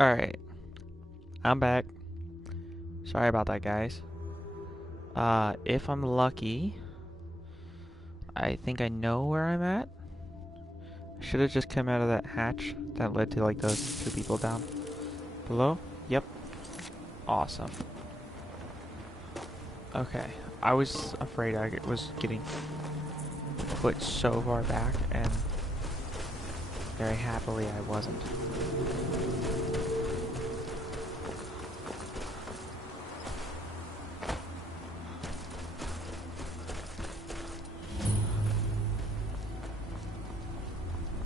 Alright, I'm back. Sorry about that, guys. If I'm lucky, I think I know where I'm at. Should have just come out of that hatch that led to like those two people down below. Yep. Awesome. Okay. I was afraid I was getting put so far back, and very happily I wasn't.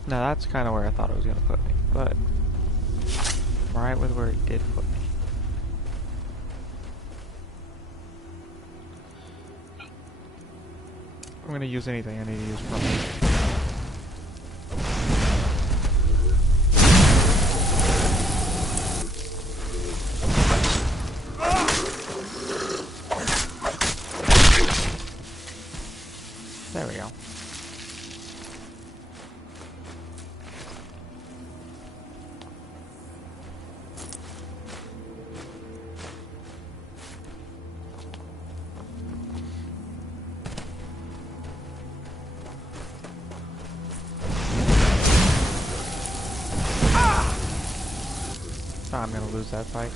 Now that's kind of where I thought it was going to put me, but I'm right with where it did put me. I'm going to use anything I need to use from. There we go. I'm gonna lose that fight.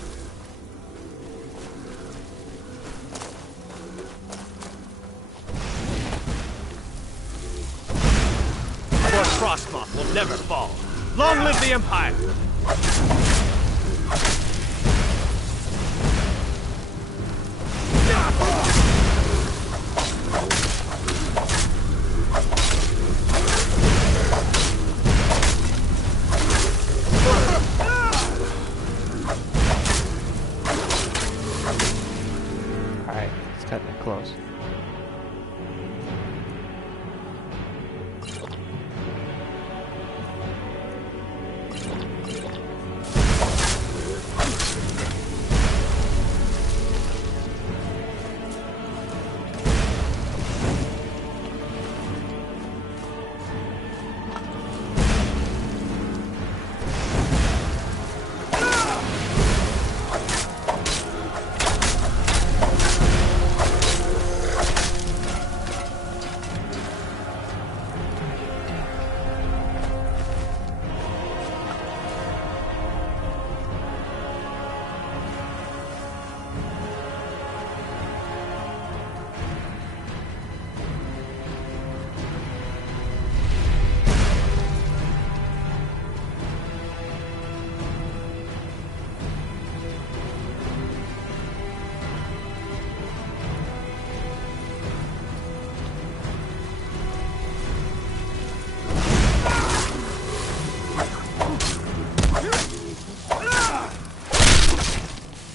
Fort Frostmoth will never fall. Long live the Empire! Alright, it's cutting it close.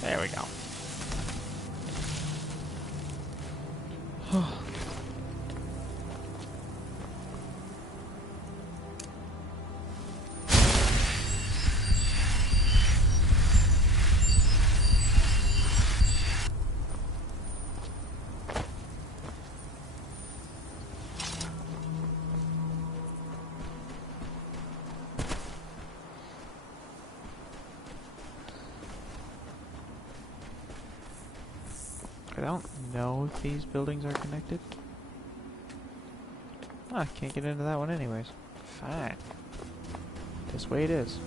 There we go. I don't know if these buildings are connected. Ah, can't get into that one anyways. Fine. This way it is.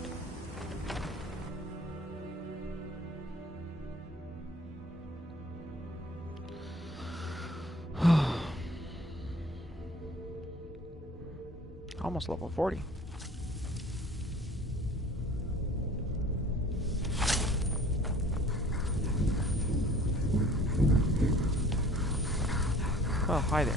Almost level 40. Oh, hi there.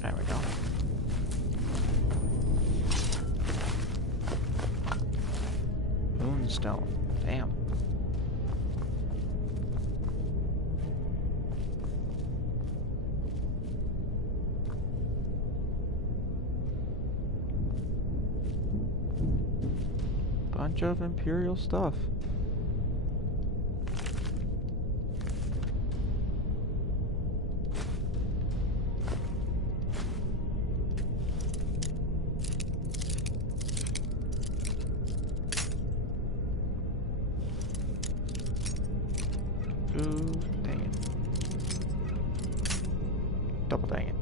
There we go. Moonstone. Damn. bunch of Imperial stuff. Ooh, dang it. Double dang it.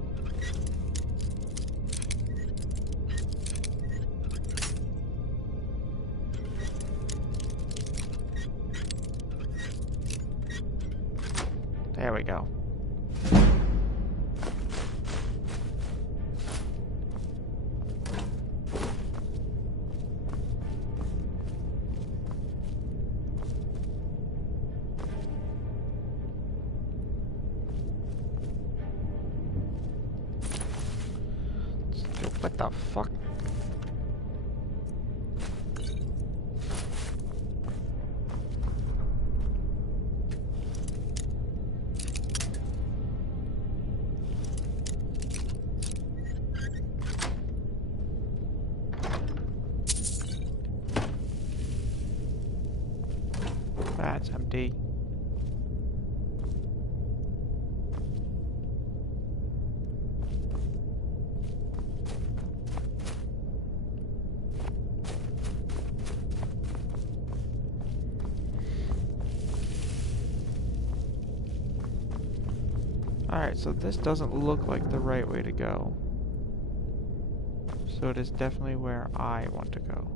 There we go. What the fuck? That's empty. Alright, so this doesn't look like the right way to go. So it is definitely where I want to go.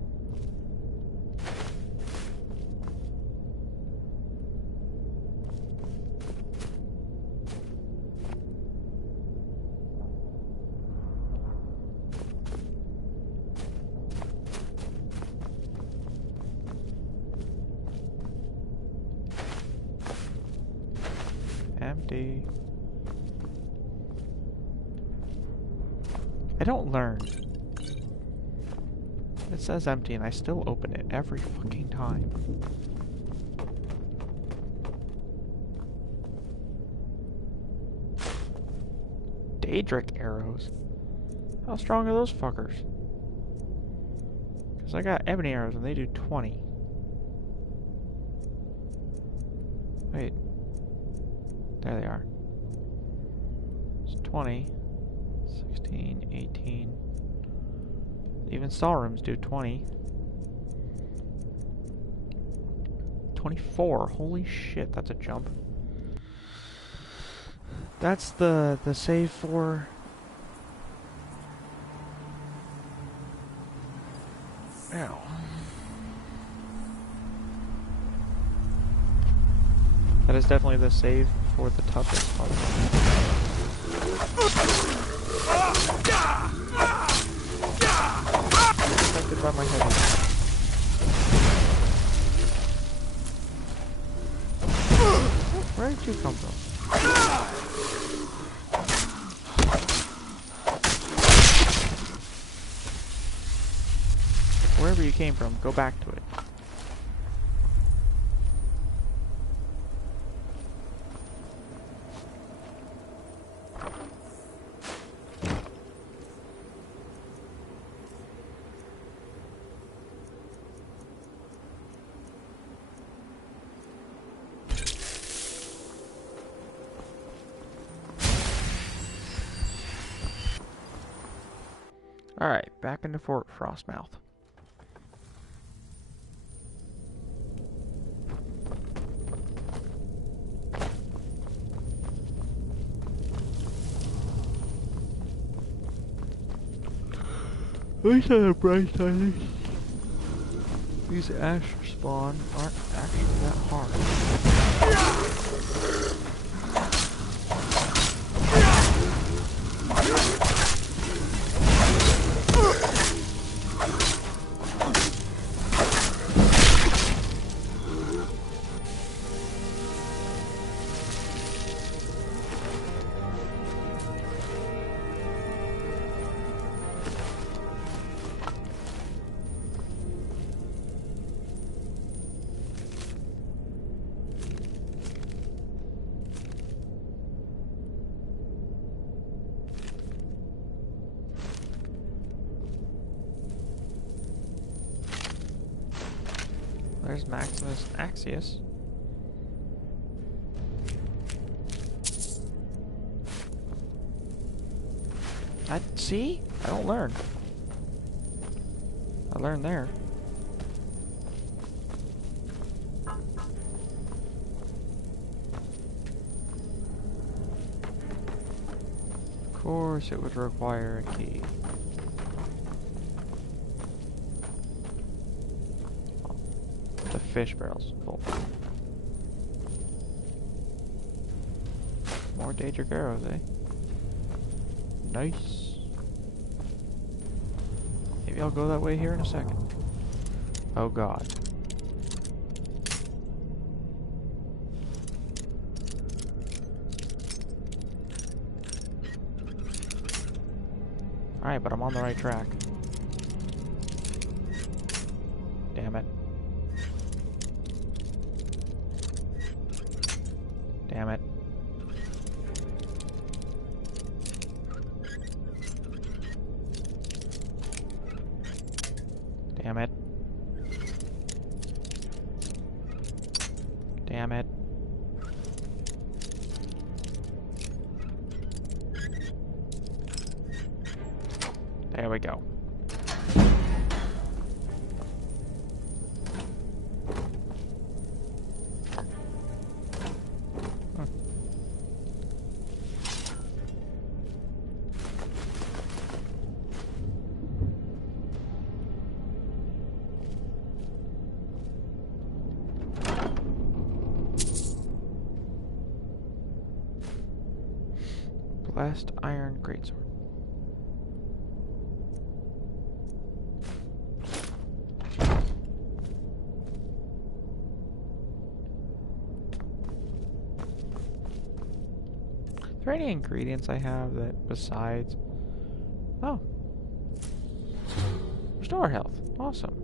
Empty. I don't learn. It says empty and I still open it every fucking time. Daedric arrows? How strong are those fuckers? Because I got ebony arrows and they do 20. Wait. There they are. It's 20. 16, 18. Even stall rooms do 20. 24. Holy shit, that's a jump. That's the save for... Ow. That is definitely the save for the toughest part. Affected by my head. Where did you come from? Wherever you came from, go back to it. Alright, back into Fort Frostmouth. At least on the bright side, these ash spawn aren't actually that hard. there's Maximus Axius. See? I don't learn. I learned there. Of course it would require a key. The fish barrel's full. More Daedric arrows, eh? Nice. Maybe I'll go that way here in a second. Oh god. Alright, but I'm on the right track. Damn it. Damn it. Damn it. Damn it. There we go. Blessed iron greatsword. Are there any ingredients I have that besides... Oh. Restore health. Awesome.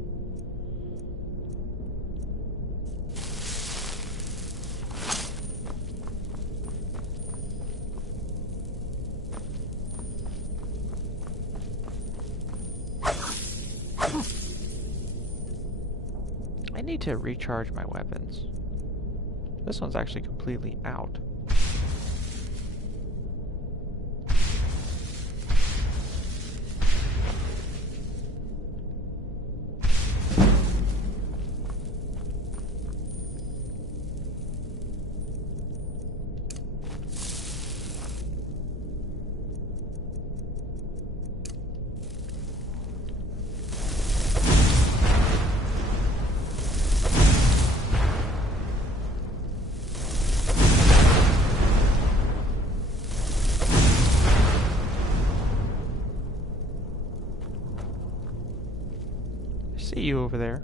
I need to recharge my weapons. This one's actually completely out. See you over there.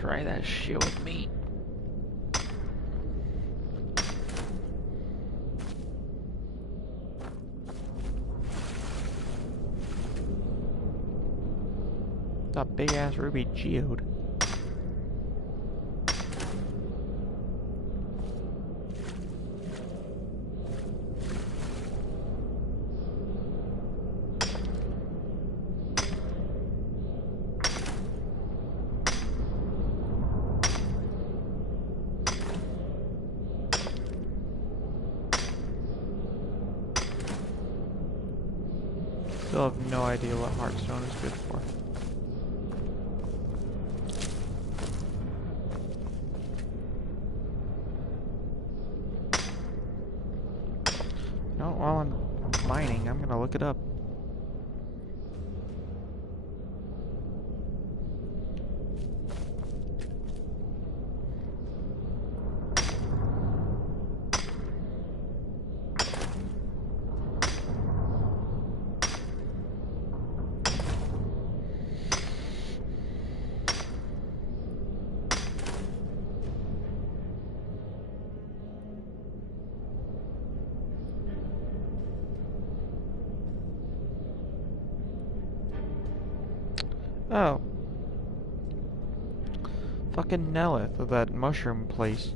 Try that shit with me. That big ass ruby geode. Still have no idea what Heartstone is good for. No, while I'm mining, I'm gonna look it up. Oh. Fucking Nelith of that mushroom place.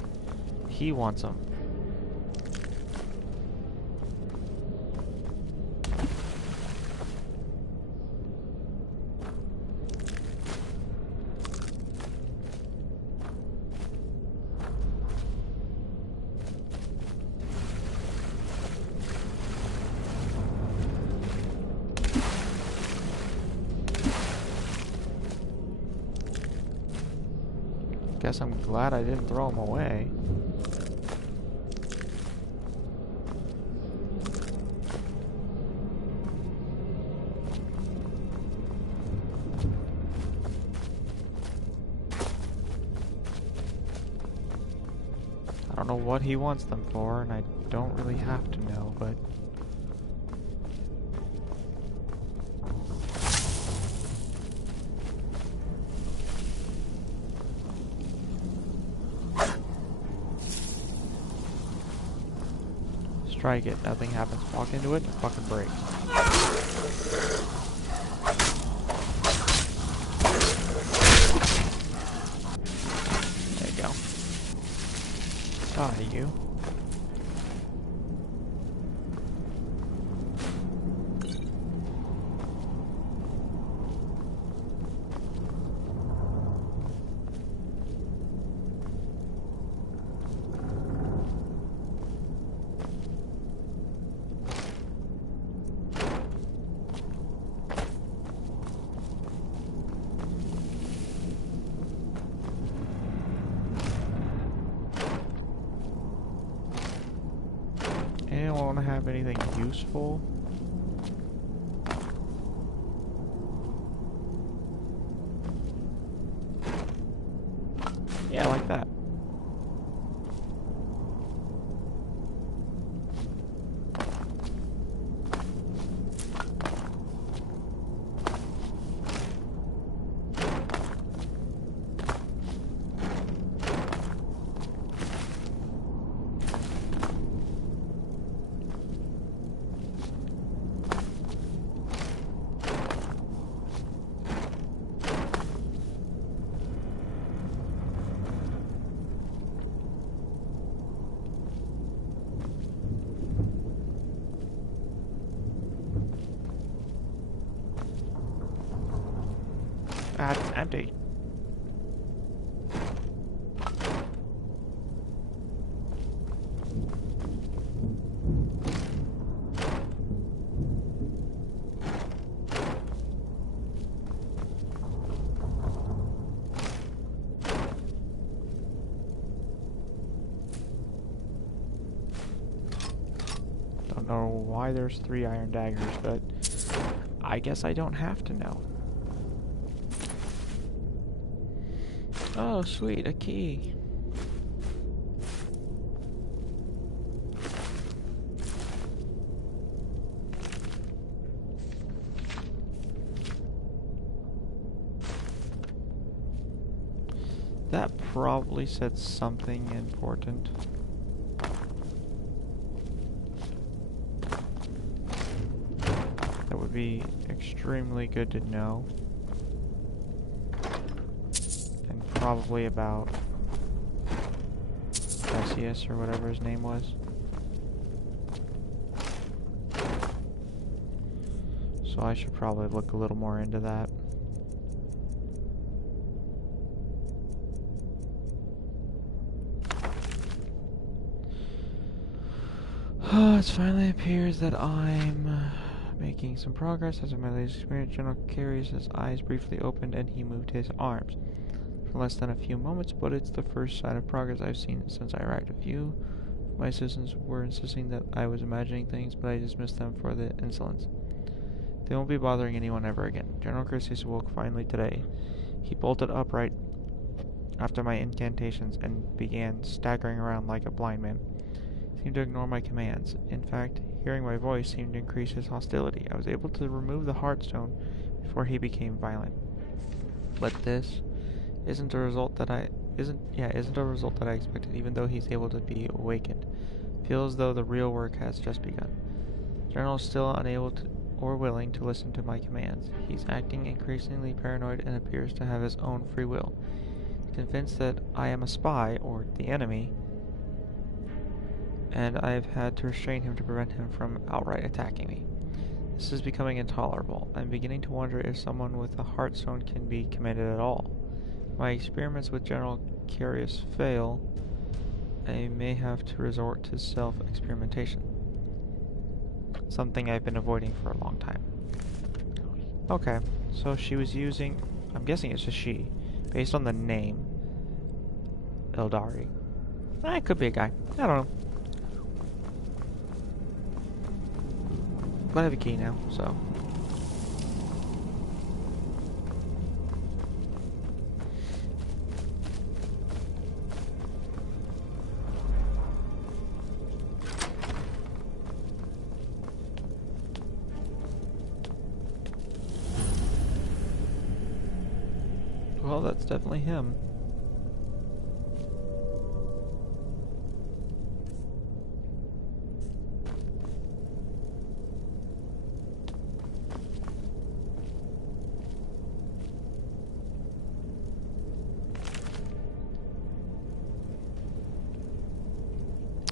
He wants them. Guess I'm glad I didn't throw them away. I don't know what he wants them for, and I don't really have to know, but... Strike it, nothing happens. Walk into it, and it fucking breaks. There you go. Die, you. I don't want to have anything useful. Yeah, like that. Ah, it's empty. Don't know why there's 3 iron daggers, but I guess I don't have to know. Oh, sweet, a key. That probably said something important. That would be extremely good to know. Probably about Crysis or whatever his name was. So I should probably look a little more into that. Oh, it finally appears that I'm making some progress. As of my latest experience, General carries his eyes briefly opened and he moved his arms. For less than a few moments, but it's the first sign of progress I've seen since I arrived. A few of my assistants were insisting that I was imagining things, but I dismissed them for the insolence. They won't be bothering anyone ever again. General Crysis woke finally today. He bolted upright after my incantations and began staggering around like a blind man. He seemed to ignore my commands. In fact, hearing my voice seemed to increase his hostility. I was able to remove the heartstone before he became violent. But this isn't a result that I expected, even though he's able to be awakened. Feels as though the real work has just begun. General is still or willing to listen to my commands. He's acting increasingly paranoid and appears to have his own free will. Convinced that I am a spy, or the enemy, and I have had to restrain him to prevent him from outright attacking me. This is becoming intolerable. I'm beginning to wonder if someone with a heartstone can be commanded at all. My experiments with General Carius fail. I may have to resort to self-experimentation. Something I've been avoiding for a long time. Okay, so she was using... I'm guessing it's a she. Based on the name. Eldari. It could be a guy. I don't know. But I have a key now, so... Well, that's definitely him.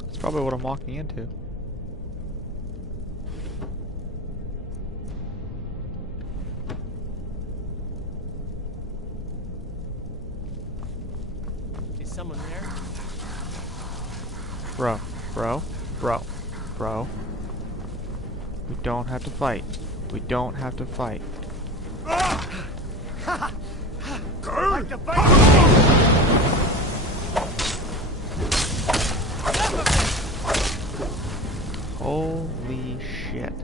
That's probably what I'm walking into. Someone there? Bro. We don't have to fight. We don't have to fight. Like to fight? Holy shit.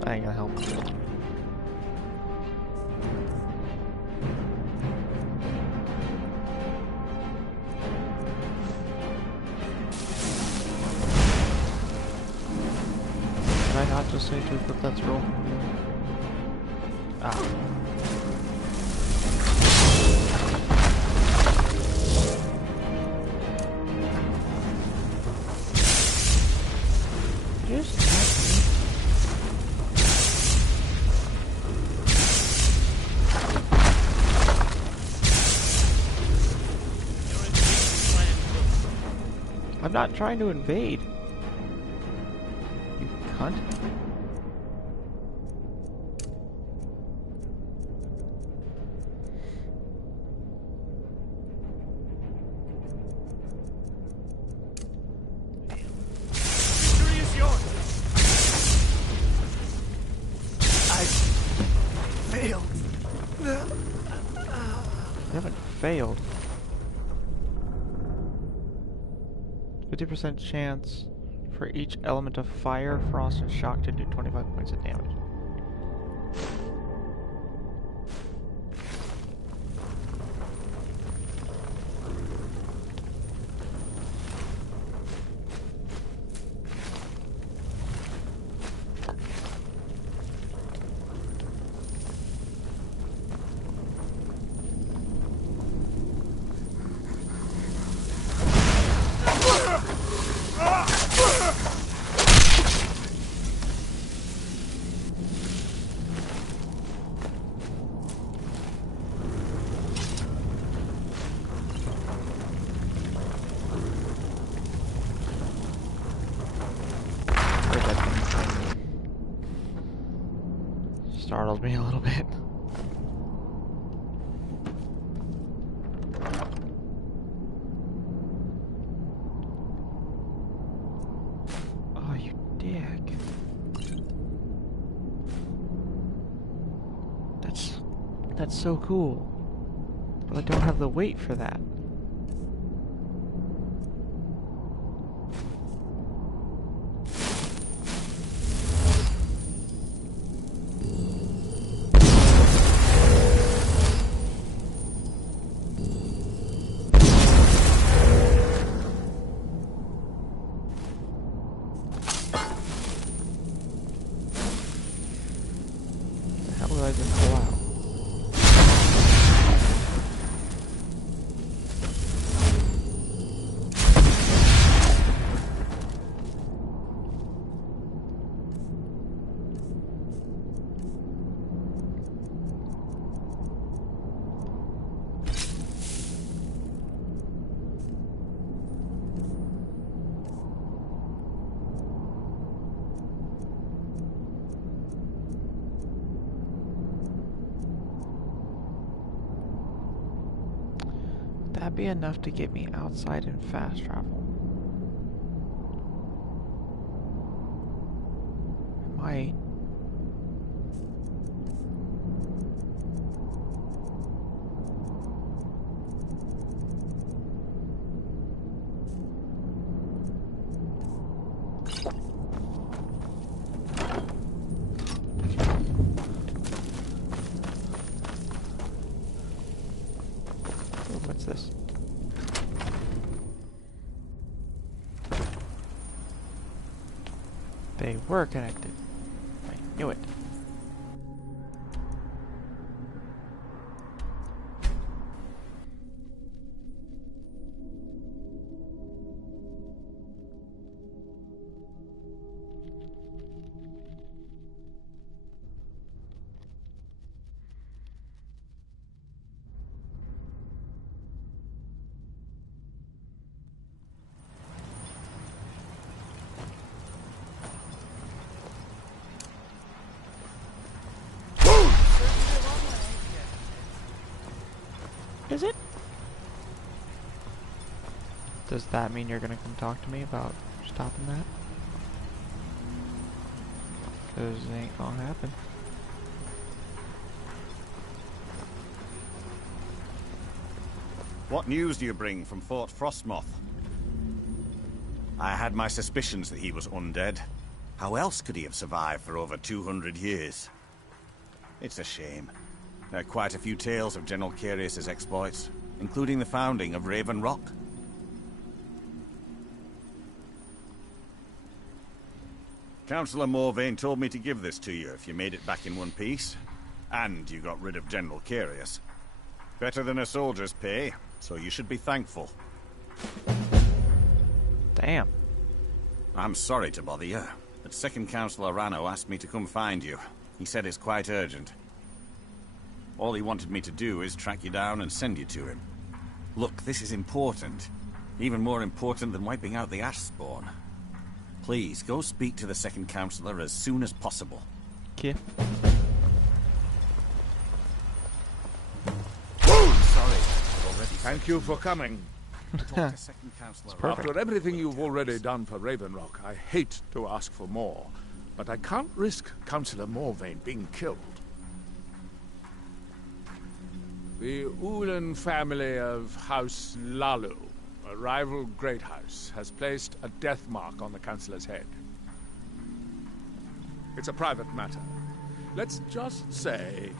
That ain't gonna help. Did I not just say to equip that scroll? Ah. Just I'm not trying to invade. You cunt. Victory is yours. I failed. You haven't failed. 50% chance for each element of fire, frost, and shock to do 25 points of damage. Startled me a little bit. Oh, you dick. That's so cool. But I don't have the weight for that. otherwise it'd pull out. That'd be enough to get me outside and fast travel. It might. What's this? They were connected. I knew it. Is it? Does that mean you're gonna come talk to me about stopping that? Cause it ain't gonna happen. What news do you bring from Fort Frostmoth? I had my suspicions that he was undead. How else could he have survived for over 200 years? It's a shame. There are quite a few tales of General Crysis' exploits, including the founding of Raven Rock. Councillor Morvain told me to give this to you if you made it back in one piece. And you got rid of General Crysis. Better than a soldier's pay, so you should be thankful. Damn. I'm sorry to bother you, but Second Councillor Rano asked me to come find you. He said it's quite urgent. All he wanted me to do is track you down and send you to him. Look, this is important. Even more important than wiping out the Ash Spawn. Please, go speak to the Second Councillor as soon as possible. Okay. Sorry, Thank you for coming. Talk to Second Councillor. Perfect. After everything you've already done for Raven Rock, I hate to ask for more, but I can't risk Councillor Morvain being killed. The Ulan family of House Lalu, a rival great house, has placed a death mark on the Councillor's head. It's a private matter. Let's just say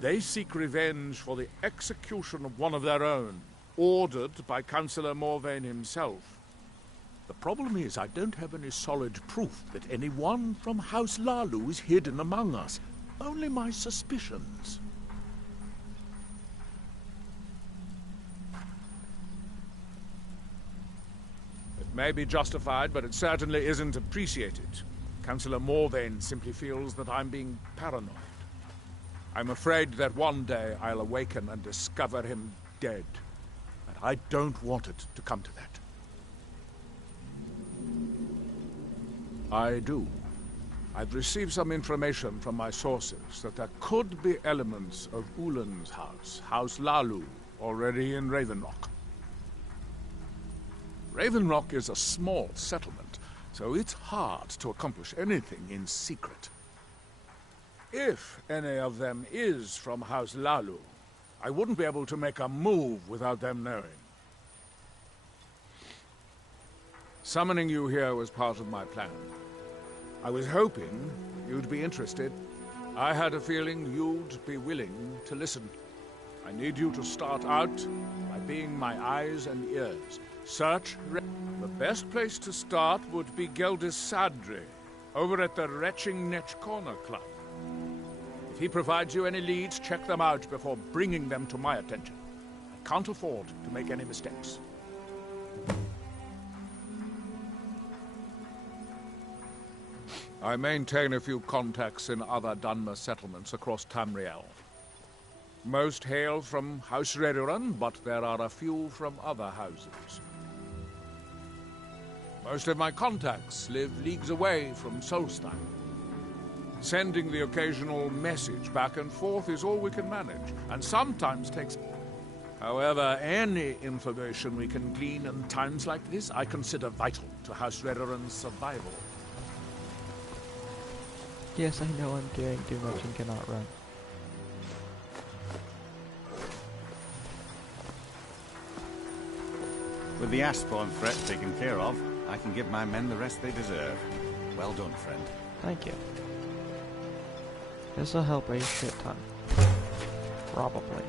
they seek revenge for the execution of one of their own, ordered by Councillor Morvain himself. The problem is I don't have any solid proof that anyone from House Lalu is hidden among us. Only my suspicions. It may be justified, but it certainly isn't appreciated. Councillor Morvain simply feels that I'm being paranoid. I'm afraid that one day I'll awaken and discover him dead. And I don't want it to come to that. I do. I've received some information from my sources that there could be elements of Ulan's house, House Lalu, already in Raven Rock. Raven Rock is a small settlement, so it's hard to accomplish anything in secret. If any of them is from House Lalu, I wouldn't be able to make a move without them knowing. Summoning you here was part of my plan. I was hoping you'd be interested. I had a feeling you'd be willing to listen. I need you to start out by being my eyes and ears. Search. The best place to start would be Geldis Sadri, over at the Retching Netch Corner Club. If he provides you any leads, check them out before bringing them to my attention. I can't afford to make any mistakes. I maintain a few contacts in other Dunmer settlements across Tamriel. Most hail from House Redoran, but there are a few from other houses. Most of my contacts live leagues away from Solstein. Sending the occasional message back and forth is all we can manage, and sometimes takes... However, any information we can glean in times like this, I consider vital to House Redoran's survival. Yes, I know I'm carrying too much and cannot run. With the Ashbourne threat taken care of, I can give my men the rest they deserve. Well done, friend. Thank you. This'll help a shit ton. Probably.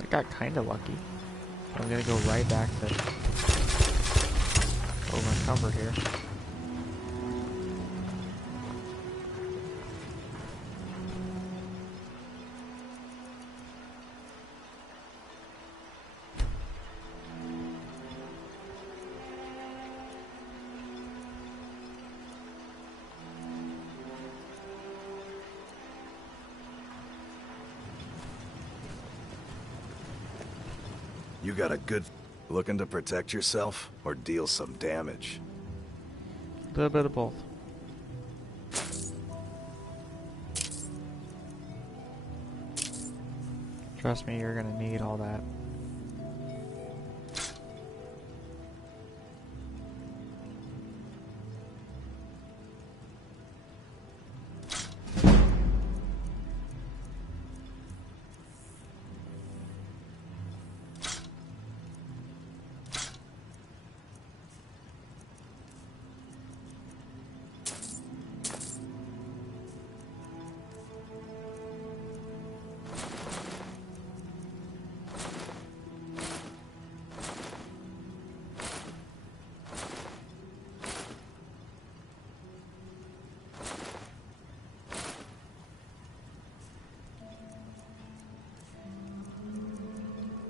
I got kinda lucky. I'm gonna go right back to over and cover here. You got a good... Looking to protect yourself or deal some damage? A little bit of both. Trust me, you're gonna need all that.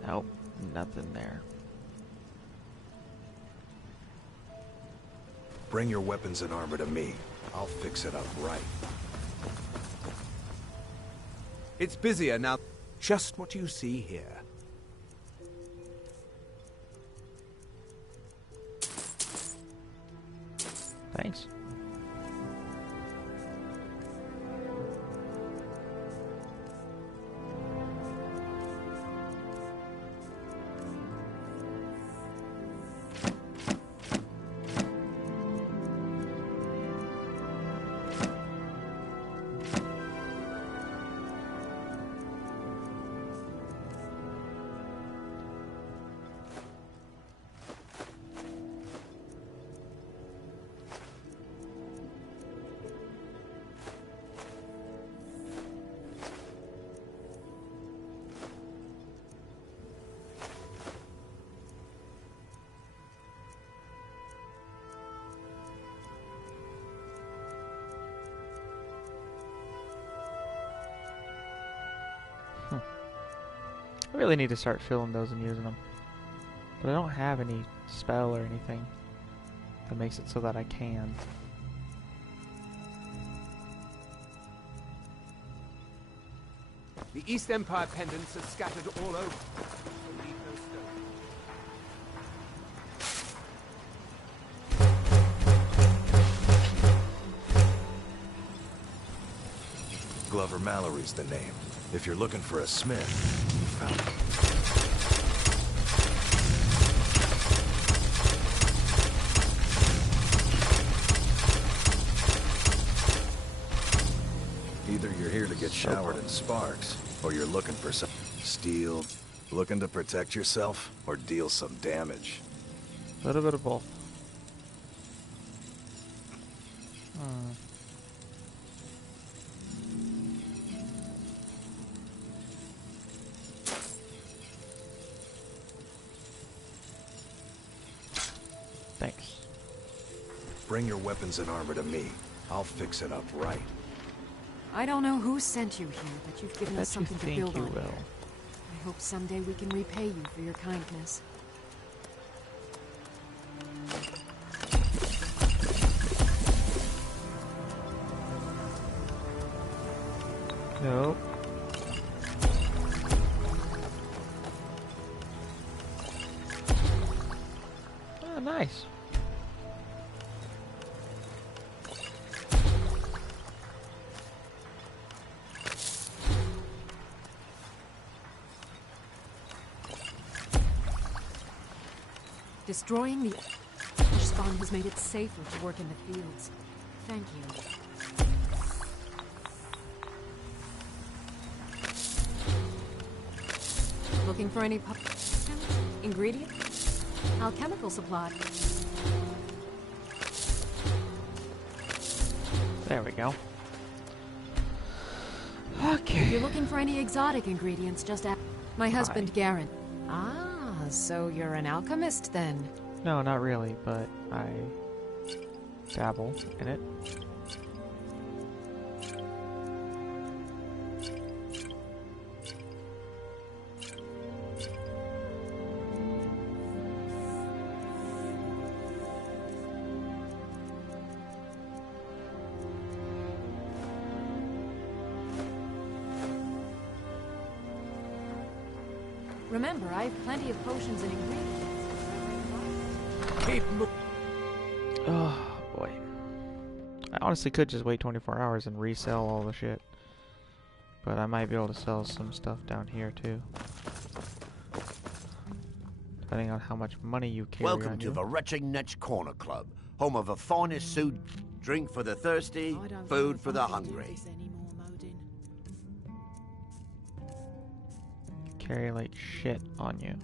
Nope, nothing there. Bring your weapons and armor to me. I'll fix it up right. It's busier now. Just what you see here. Thanks. I really need to start filling those and using them. But I don't have any spell or anything that makes it so that I can. The East Empire pendants are scattered all over. Leave no stone. Glover Mallory's the name. If you're looking for a smith, you found it. Either you're here to get showered in sparks, or you're looking for some steel, Looking to protect yourself or deal some damage? A little bit of both. Thanks. Bring your weapons and armor to me. I'll fix it up right. I don't know who sent you here, but you've given us Bet you something to think build you on. will. I hope someday we can repay you for your kindness. Nope. Oh, nice. Destroying the spawn has made it safer to work in the fields. Thank you. Looking for any ingredient? Alchemical supply. There we go. If Okay. you're looking for any exotic ingredients, just ask my husband, Garen. Ah, so you're an alchemist then? No, not really, but I dabble in it. Remember, I have plenty of potions and ingredients. Keep Oh boy. I honestly could just wait 24 hours and resell all the shit. But I might be able to sell some stuff down here too. Depending on how much money you carry Welcome on to you. the Retching Netch Corner Club, home of the finest suit, drink for the thirsty, food for the hungry. Carry like shit on you.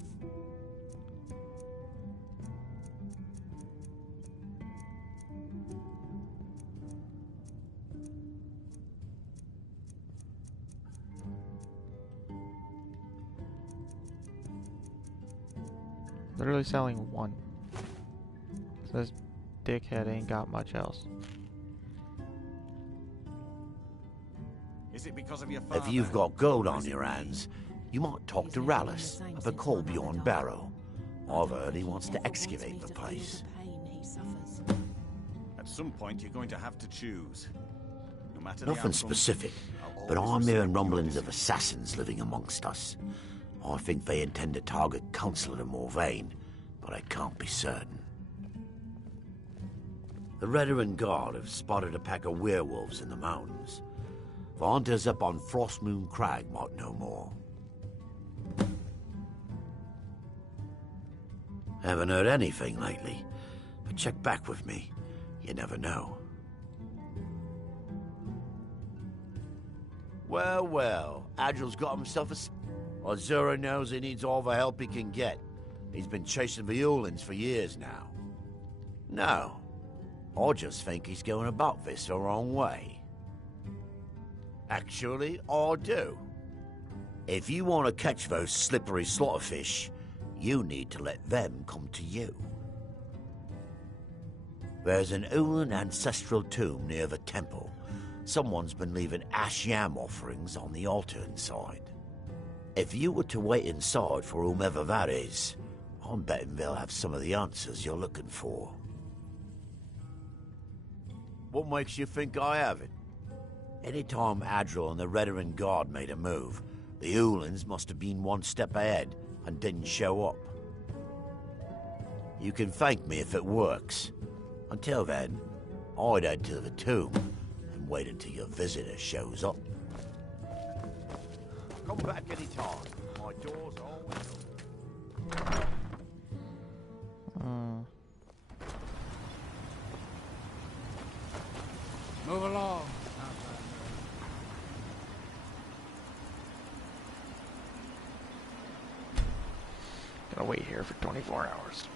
Literally selling one. So this dickhead ain't got much else. Is it because of your father? If you've got gold on your hands, you might talk to Rallis of the Colbjorn Barrow. I've heard he wants to excavate the place. At some point, you're going to have to choose. No matter the Nothing outcome, specific, I'll but always I'm respect hearing your rumblings of decision. assassins living amongst us. I think they intend to target Councillor Morvain, but I can't be certain. The Veteran Guard have spotted a pack of werewolves in the mountains. The hunters up on Frostmoon Crag might know more. Haven't heard anything lately, but check back with me. You never know. Well, well, Adril's got himself a... Azura knows he needs all the help he can get. He's been chasing the Ulins for years now. No, I just think he's going about this the wrong way. Actually, I do. If you want to catch those slippery slaughterfish, you need to let them come to you. There's an Ulin ancestral tomb near the temple. Someone's been leaving ash yam offerings on the altar inside. If you were to wait inside for whomever that is, I'm betting they'll have some of the answers you're looking for. What makes you think I have it? Anytime Adril and the Veteran Guard made a move, the Ulins must have been one step ahead and didn't show up. You can thank me if it works. Until then, I'd head to the tomb and wait until your visitor shows up. Come back anytime. My door's always open. Move along. gonna wait here for 24 hours.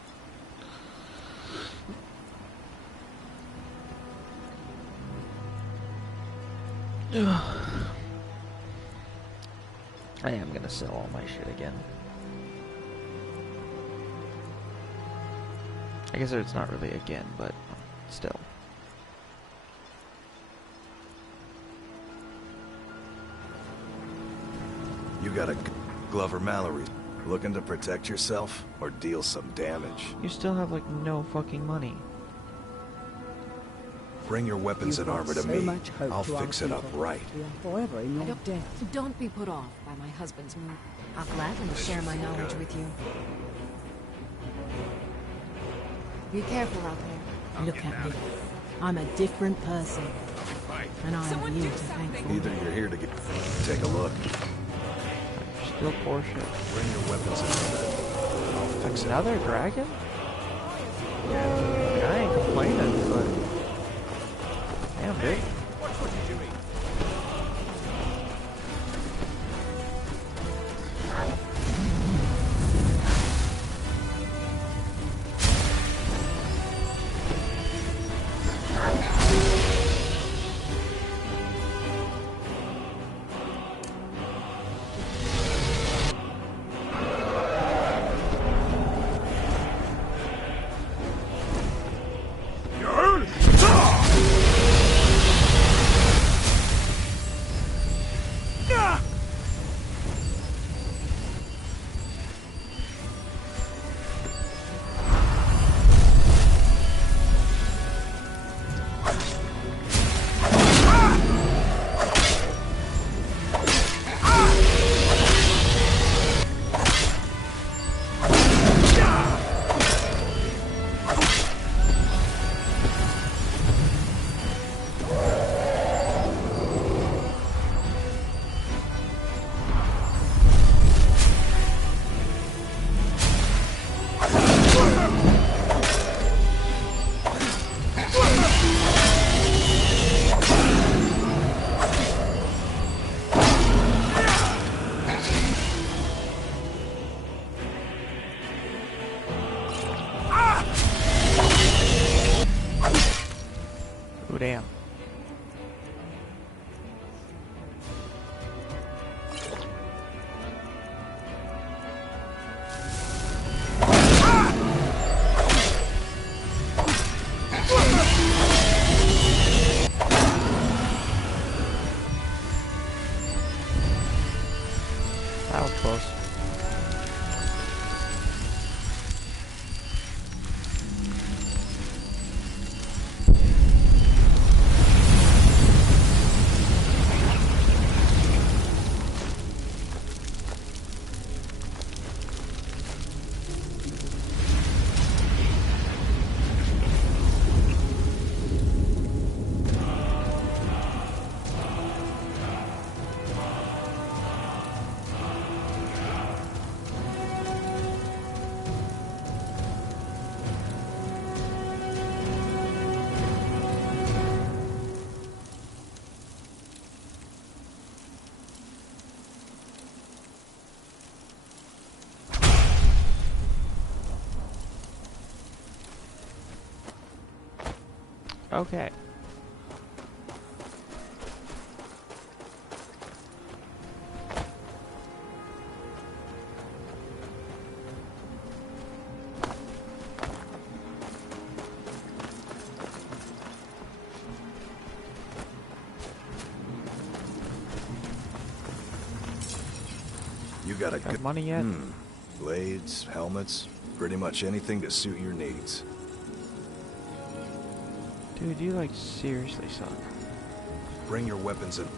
I am gonna sell all my shit again. I guess it's not really again, but still. You got a Glover Mallory. Looking to protect yourself or deal some damage? You still have like no fucking money. Bring your weapons and armor to me. I'll fix it up right. Forever in your debt. Don't be put off by my husband's move. I'll gladly share my knowledge with you. Be careful out there. Look at me. I'm a different person. And I have you to thank for. Either you're here to take a look. Still poor shit. Bring your weapons and armor. I'll fix it. Another dragon? Yeah, I ain't complaining, but damn, dude. Watch what you're doing. Oh, damn. That was close. Okay. You got a Got good money yet? Blades, helmets, pretty much anything to suit your needs. Dude, you like seriously suck. Bring your weapons and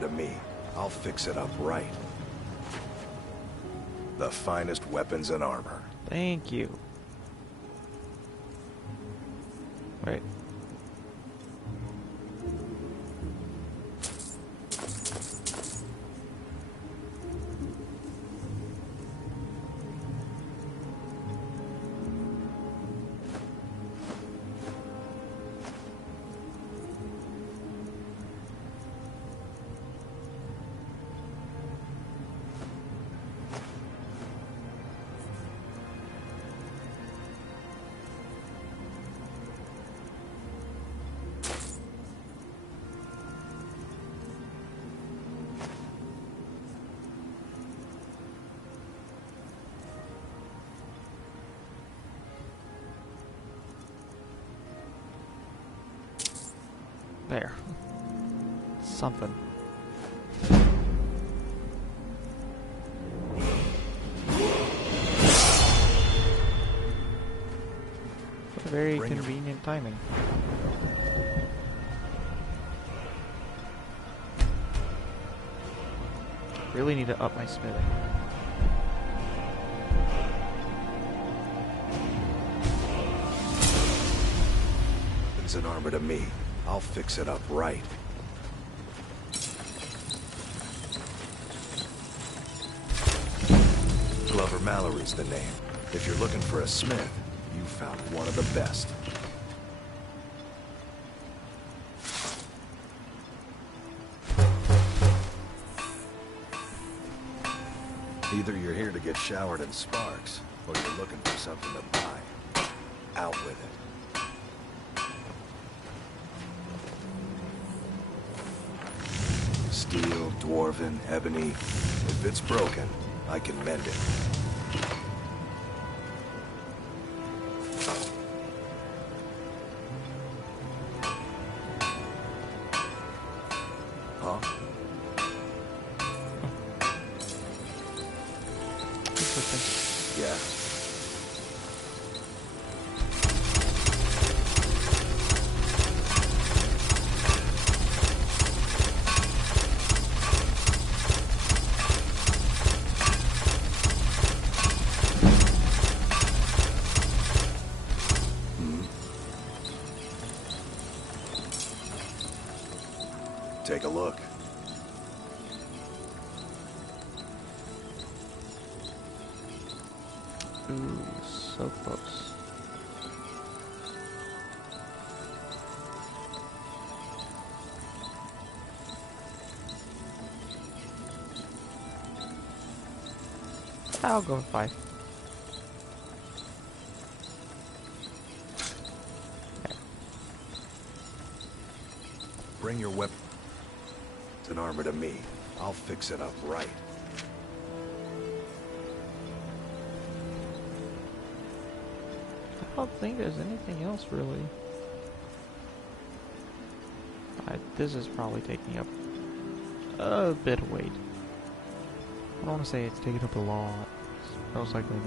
to me. I'll fix it up right. The finest weapons and armor. Thank you. Wait. There. Something. What a very convenient timing. Really need to up my smithing. Weapons and armor to me. I'll fix it up right. Glover Mallory's the name. If you're looking for a smith, you found one of the best. Either you're here to get showered in sparks, or you're looking for something to buy. Out with it. Steel, dwarven, ebony. If it's broken, I can mend it. Huh? Yeah. Take a look. Ooh, so close. I'll go with 5. There. Bring your weapon and armor to me. I'll fix it up right. I don't think there's anything else really. This is probably taking up a bit of weight. I don't want to say it's taking up a lot. It's most likely not.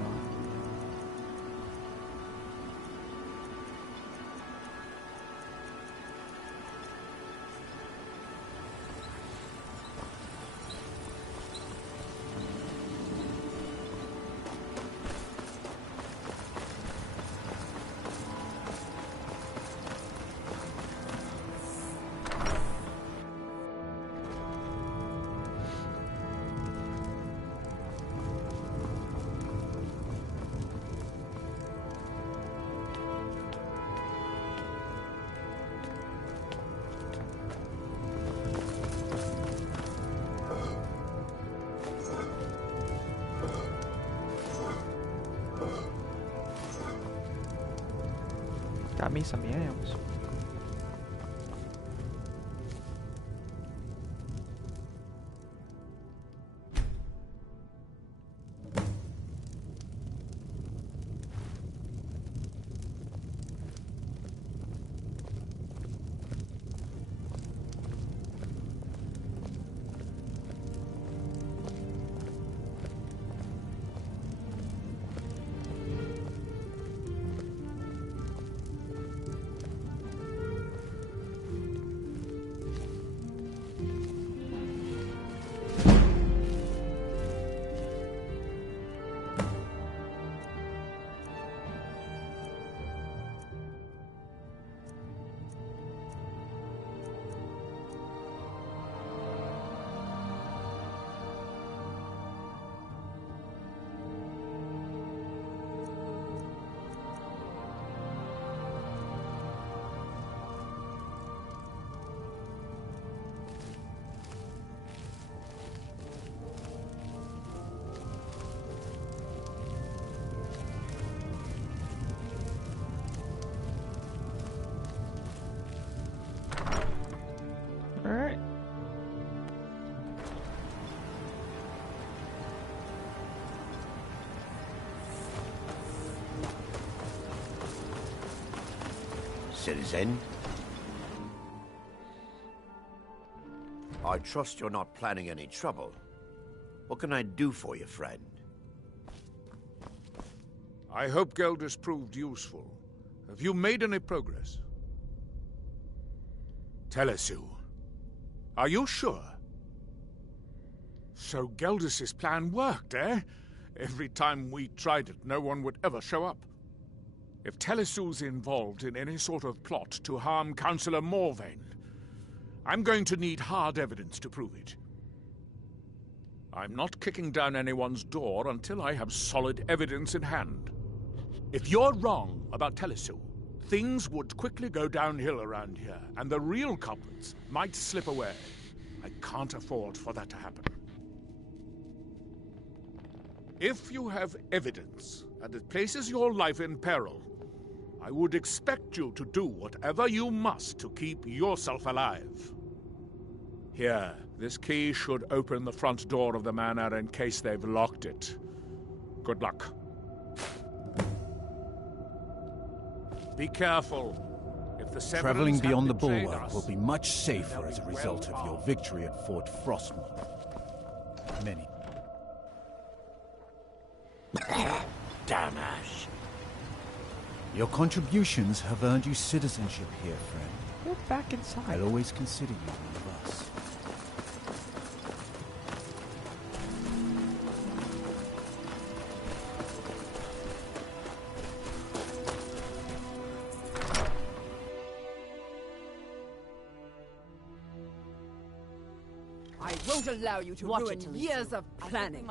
Got me some yams. citizen. I trust you're not planning any trouble. What can I do for you, friend? I hope Geldis proved useful. Have you made any progress? Telesu. Are you sure? So Geldis' plan worked, eh? Every time we tried it, no one would ever show up. If Telesu's involved in any sort of plot to harm Councillor Morvain, I'm going to need hard evidence to prove it. I'm not kicking down anyone's door until I have solid evidence in hand. If you're wrong about Telesu, things would quickly go downhill around here, and the real culprits might slip away. I can't afford for that to happen. If you have evidence, and it places your life in peril, I would expect you to do whatever you must to keep yourself alive. Here, this key should open the front door of the manor in case they've locked it. Good luck. Be careful. If the Severans Traveling beyond the have betrayed bulwark us, will be much safer as a they'll be result well of your armed. victory at Fort Frostmourne. Many. Damn Ash. Your contributions have earned you citizenship here, friend. Get back inside. I'll always consider you one of us. I won't allow you to ruin years of planning.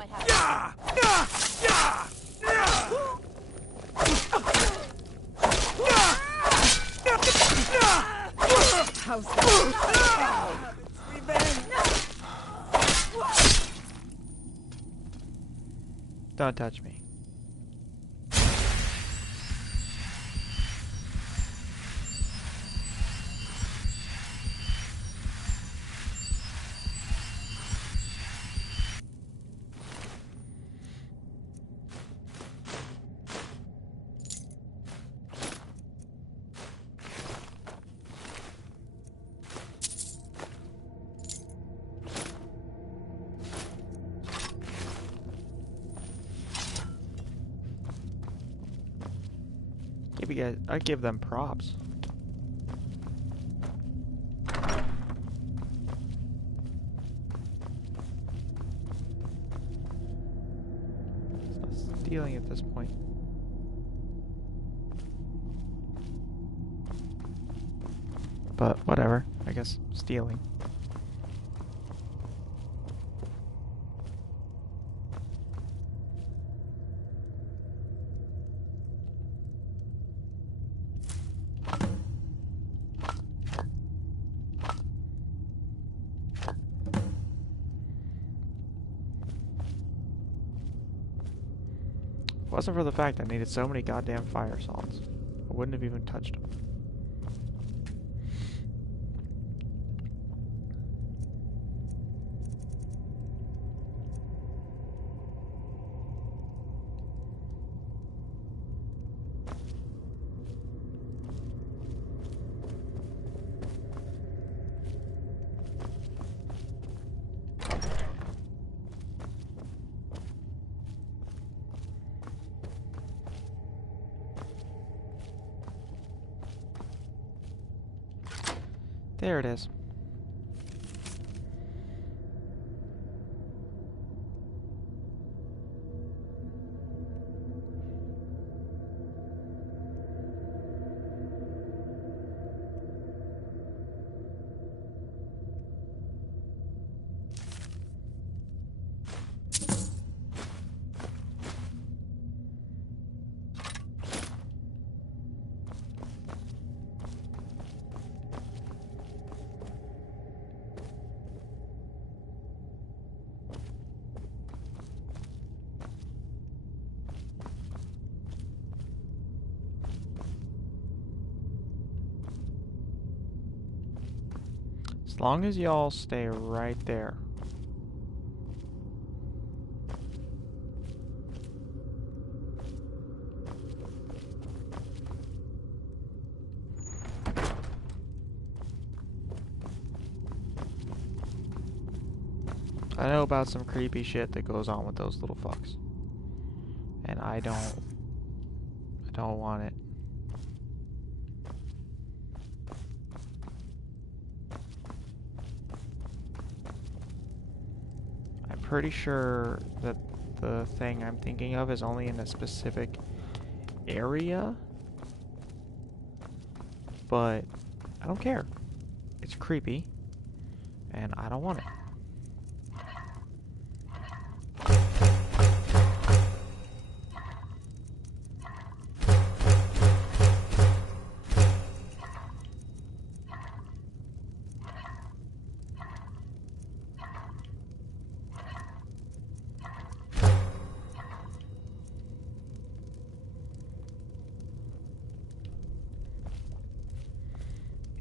Don't touch me. I give them props. It's not stealing at this point. But whatever, I guess stealing. If it wasn't for the fact I needed so many goddamn fire salts, I wouldn't have even touched them. There it is. As long as y'all stay right there. I know about some creepy shit that goes on with those little fucks. And I don't want it. I'm pretty sure that the thing I'm thinking of is only in a specific area. But I don't care. It's creepy. And I don't want it.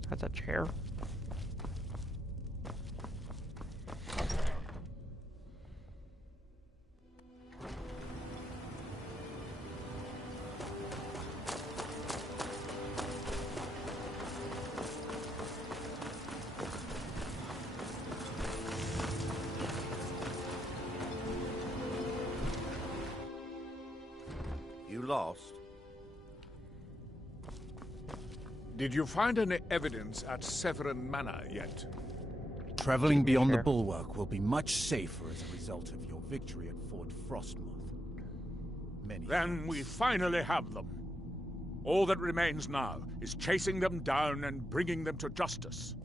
That's a chair. You lost? Did you find any evidence at Severin Manor yet? Traveling beyond the bulwark will be much safer as a result of your victory at Fort Frostmoth. Then we finally have them. All that remains now is chasing them down and bringing them to justice.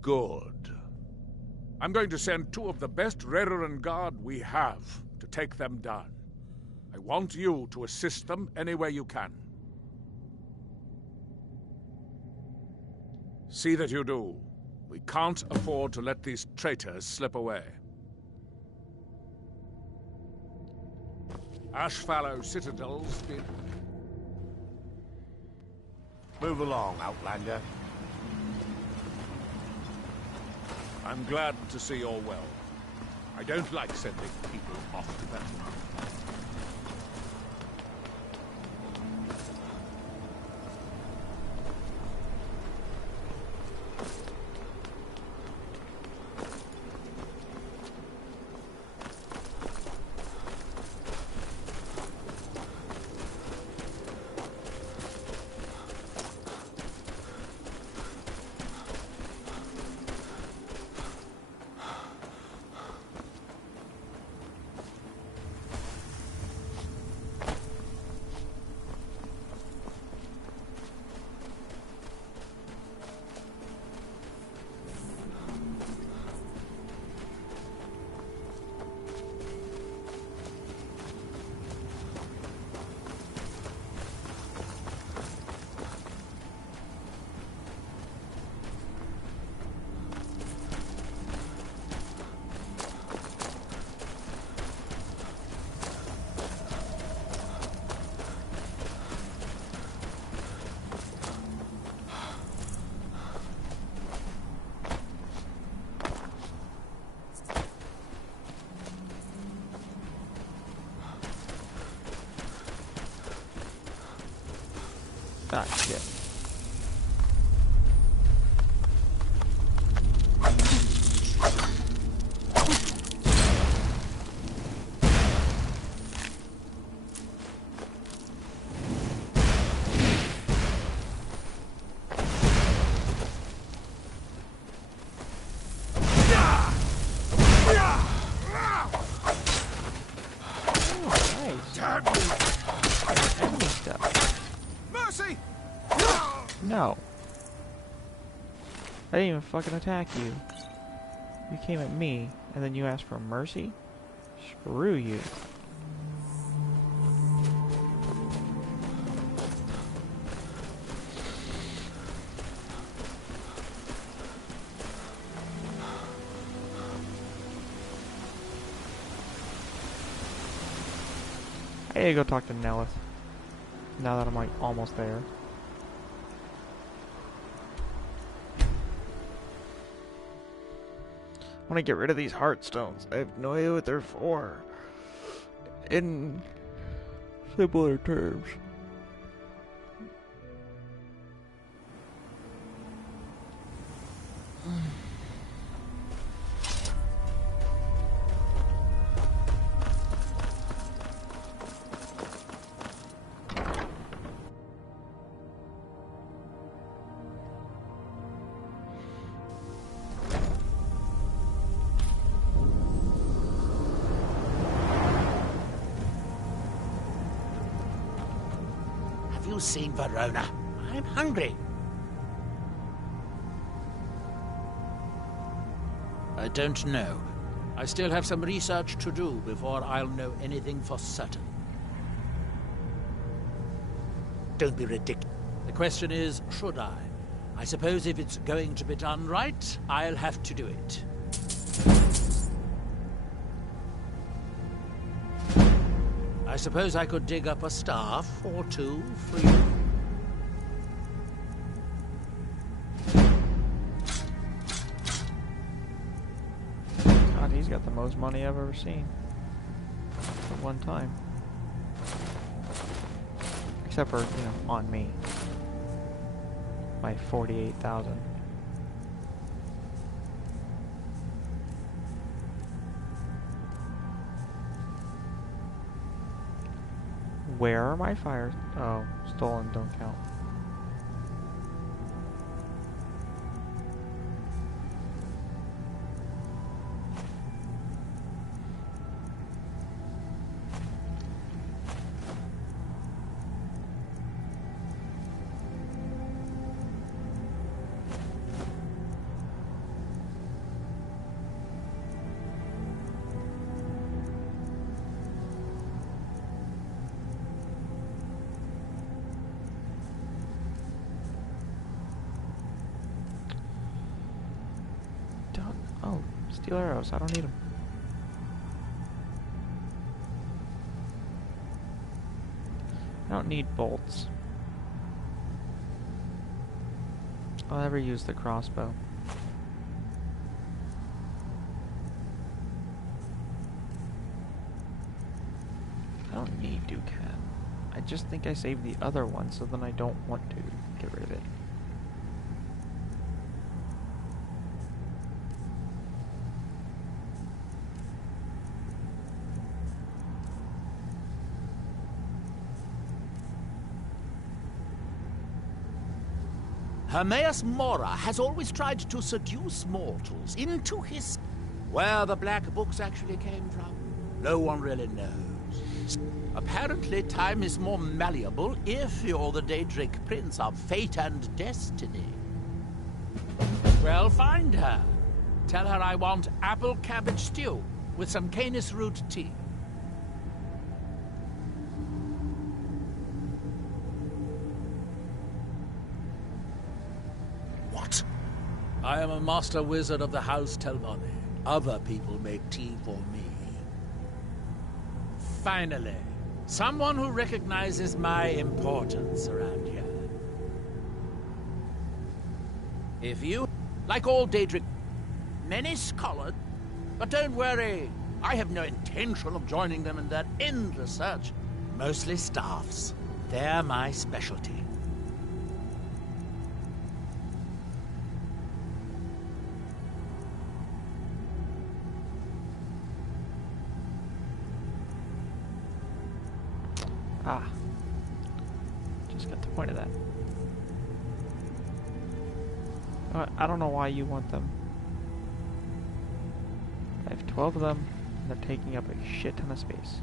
Good. I'm going to send 2 of the best Rerenn Guard we have to take them down. I want you to assist them any way you can. See that you do. We can't afford to let these traitors slip away. Ashfallow Citadel's been... Move along, Outlander. I'm glad to see you're well. I don't like sending people off to battle. Ah, shit. No. I didn't even fucking attack you. You came at me, and then you asked for mercy? Screw you. I gotta go talk to Nellis. Now that I'm like almost there. I want to get rid of these heartstones. I have no idea what they're for. In simpler terms. you seen Verona? I'm hungry. I don't know. I still have some research to do before I'll know anything for certain. Don't be ridiculous. The question is, should I? I suppose if it's going to be done right, I'll have to do it. I suppose I could dig up a staff or two for you. God, he's got the most money I've ever seen. At one time. Except for, you know, on me. My 48,000. Where are my fires? Oh, stolen, don't count. Oh, steel arrows. I don't need them. I don't need bolts. I'll never use the crossbow. I don't need Ducan. I just think I saved the other one, so then I don't want to get rid of it. Hermaeus Mora has always tried to seduce mortals into his... Where the black books actually came from, no one really knows. Apparently, time is more malleable if you're the Daedric Prince of Fate and Destiny. Well, find her. Tell her I want apple cabbage stew with some canis root tea. I am a master wizard of the House Telmoni. Other people make tea for me. Finally, someone who recognizes my importance around here. If you, like all Daedric, many scholars, but don't worry, I have no intention of joining them in their endless search. Mostly staffs. They're my specialty. Ah. Just got the point of that. I don't know why you want them. I have 12 of them, and they're taking up a shit ton of space.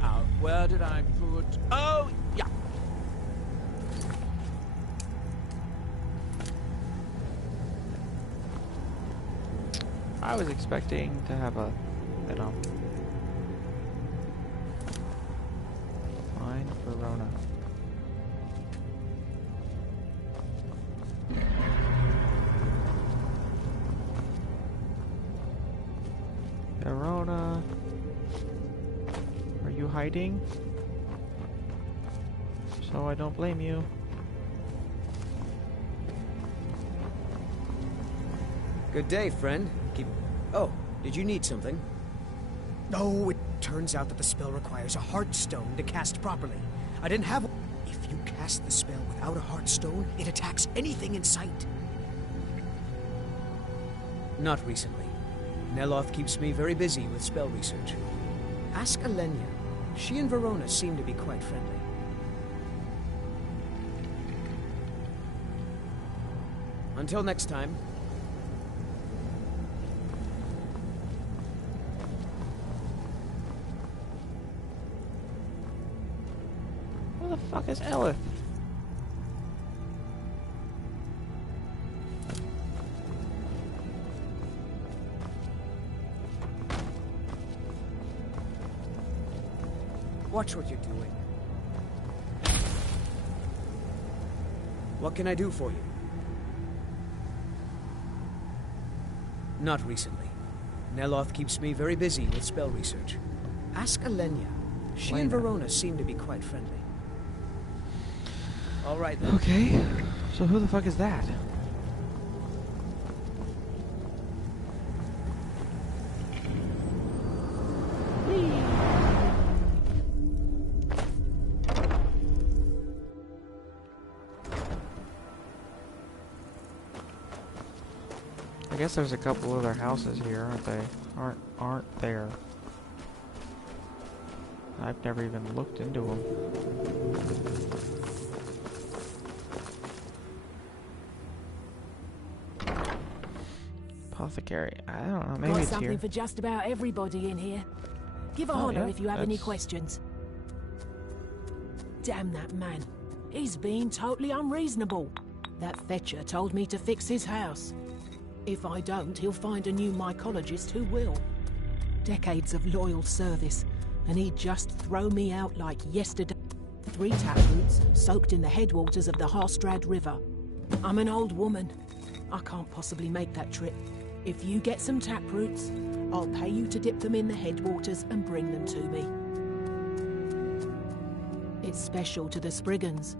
Now, where did I put... Oh, yeah. I was expecting to have a, you know, find Verona. Verona, are you hiding? So I don't blame you. Good day, friend. Oh, did you need something? No, it turns out that the spell requires a heartstone to cast properly. I didn't have one. If you cast the spell without a heartstone, it attacks anything in sight. Not recently. Neloth keeps me very busy with spell research. Ask Alenia. She and Verona seem to be quite friendly. Until next time. the fuck is Elith? Watch what you're doing. What can I do for you? Not recently. Neloth keeps me very busy with spell research. Ask Alenia. She and Verona seem to be quite friendly. All right then. Okay, so who the fuck is that? I guess there's a couple other houses here, aren't they? Aren't there? I've never even looked into them. Apothecary. I don't know. Maybe Got it's something here. for just about everybody in here. Give a holler if you have any questions. Damn that man. He's been totally unreasonable. That fetcher told me to fix his house. If I don't, he'll find a new mycologist who will. Decades of loyal service, and he'd just throw me out like yesterday. 3 taproots soaked in the headwaters of the Harstrad River. I'm an old woman. I can't possibly make that trip. If you get some taproots, I'll pay you to dip them in the headwaters and bring them to me. It's special to the Spriggans.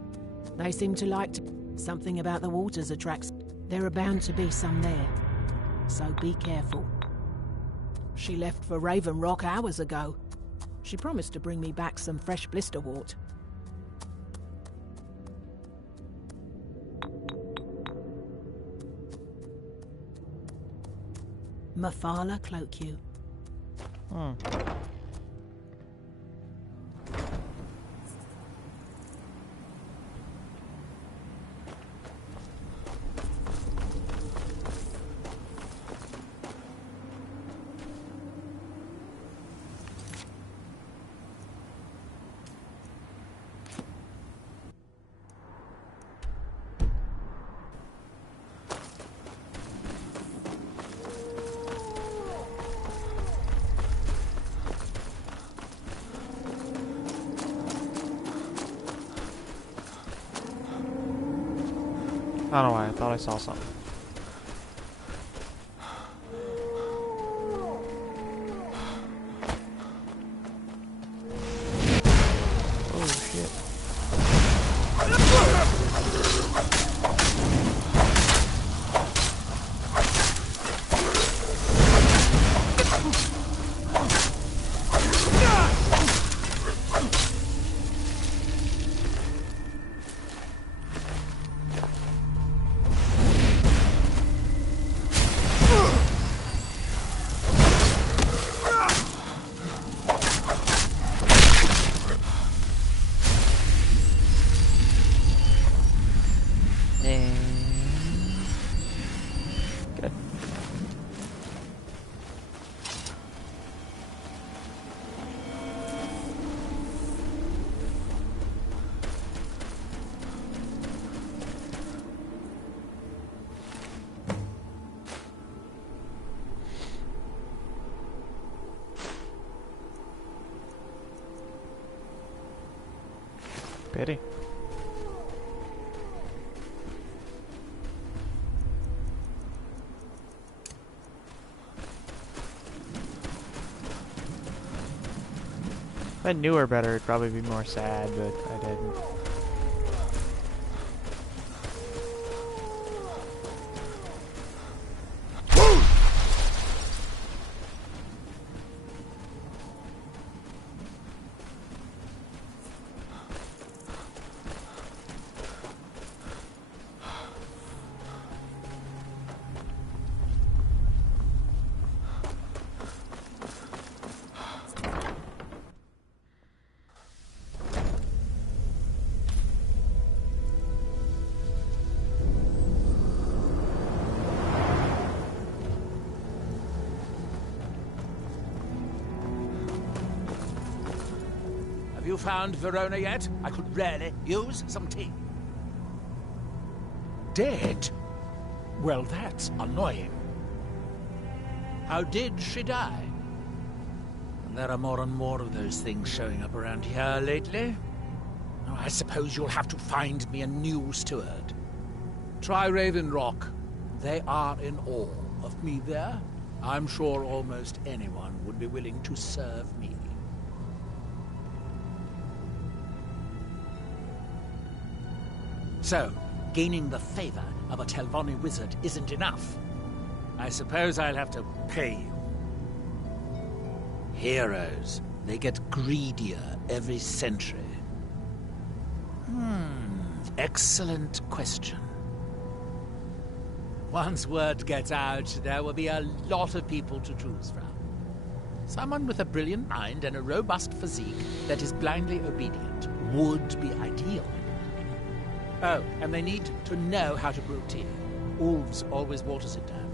They seem to like to... Something about the waters attracts... There are bound to be some there. So be careful. She left for Raven Rock hours ago. She promised to bring me back some fresh blisterwort. Mafala cloak you. I don't know why, I thought I saw something. Oh shit. Good. Pity. If I knew her better, it'd probably be more sad, but I didn't. you found Verona yet? I could really use some tea. Dead? Well, that's annoying. How did she die? There are more and more of those things showing up around here lately. Oh, I suppose you'll have to find me a new steward. Try Raven Rock. They are in awe of me there. I'm sure almost anyone would be willing to serve me. So, gaining the favor of a Telvanni wizard isn't enough. I suppose I'll have to pay you. Heroes, they get greedier every century. Excellent question. Once word gets out, there will be a lot of people to choose from. Someone with a brilliant mind and a robust physique that is blindly obedient would be ideal. Oh, and they need to know how to brew tea. Ulves always waters it down.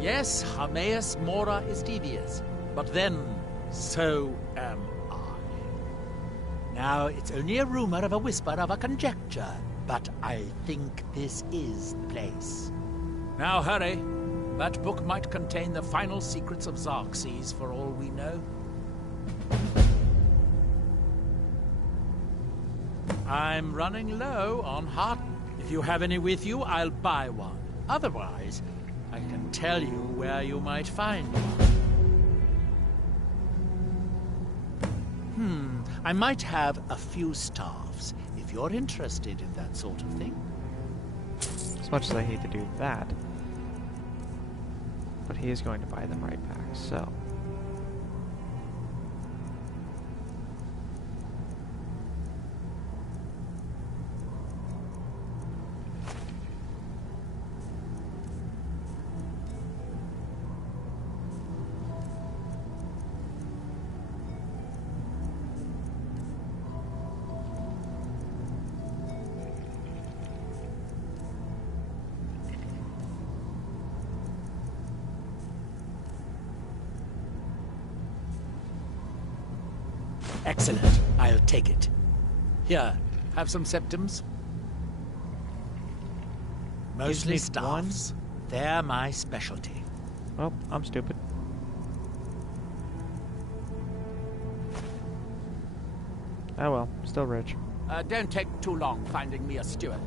Yes, Hameus Mora is devious, but then so am I. Now, it's only a rumor of a whisper of a conjecture, but I think this is the place. Now hurry. That book might contain the final secrets of Xerxes for all we know. I'm running low on heart. If you have any with you, I'll buy one. Otherwise, I can tell you where you might find one. I might have a few staffs, if you're interested in that sort of thing. As much as I hate to do that. But he is going to buy them right back, so... Excellent. I'll take it. Here, have some septums. Mostly staffs. They're my specialty. Oh, I'm stupid. Oh well, still rich. Don't take too long finding me a steward.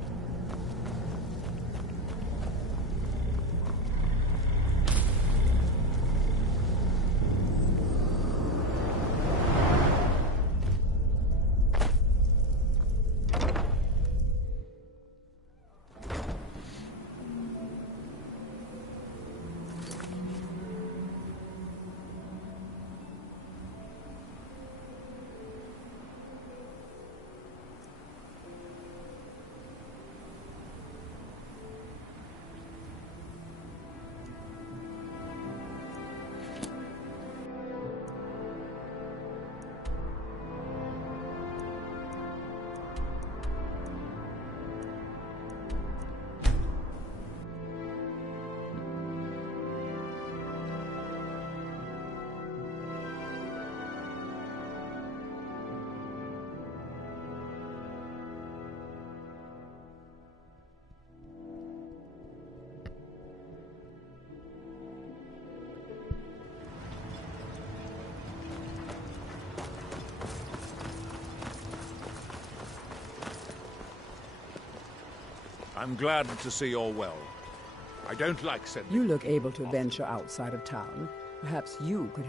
I'm glad to see you're well. I don't like sending... You look able to venture outside of town. Perhaps you could...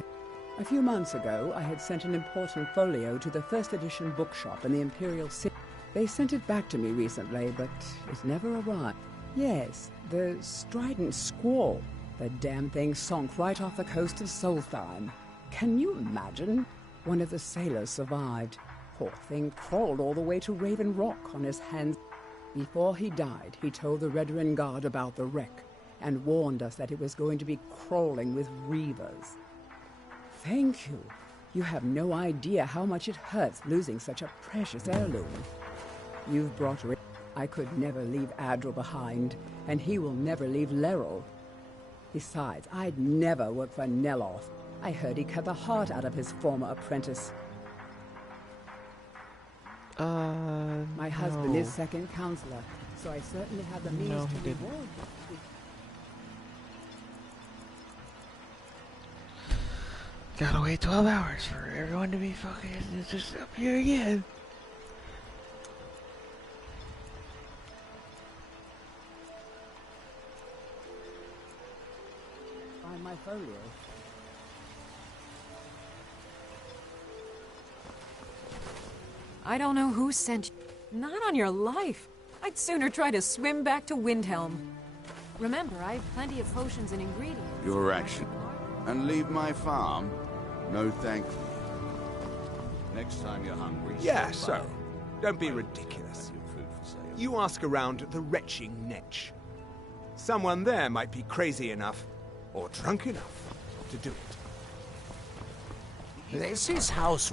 A few months ago, I had sent an important folio to the first edition bookshop in the Imperial City. They sent it back to me recently, but it never arrived. Yes, the Strident Squall. The damn thing sunk right off the coast of Solstheim. Can you imagine? One of the sailors survived. Poor thing crawled all the way to Raven Rock on his hands. Before he died, he told the Redoran Guard about the wreck and warned us that it was going to be crawling with reavers. Thank you. You have no idea how much it hurts losing such a precious heirloom. You've brought I could never leave Adril behind, and he will never leave Leril. Besides, I'd never work for Neloth. I heard he cut the heart out of his former apprentice. My husband is second counselor, so I certainly have the means to reward you. Gotta wait 12 hours for everyone to be fucking just up here again. Find my folio. I don't know who sent you. Not on your life. I'd sooner try to swim back to Windhelm. Remember, I have plenty of potions and ingredients. Your action. And leave my farm? No thank you. Next time you're hungry... Yeah, so. Don't be ridiculous. You ask around the retching Netch. Someone there might be crazy enough, or drunk enough, to do it. This is house...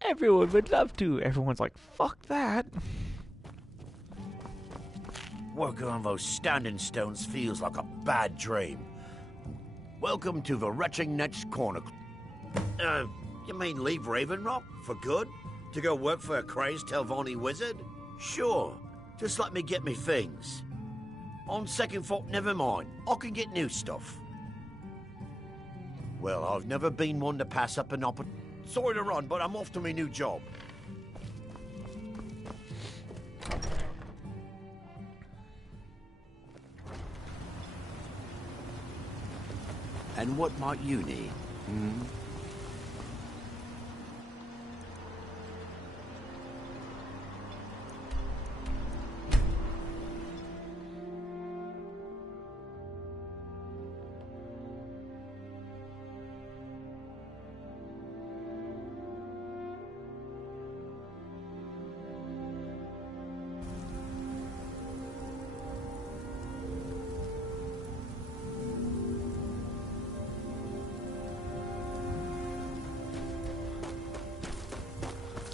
Everyone would love to. Everyone's like, fuck that. Working on those standing stones feels like a bad dream. Welcome to the Retching Netch Corner. You mean leave Raven Rock for good? To go work for a crazed Telvanni wizard? Sure, just let me get me things. On second thought, never mind. I can get new stuff. Well, I've never been one to pass up an opportunity. Sorry to run, but I'm off to my new job. And what might you need?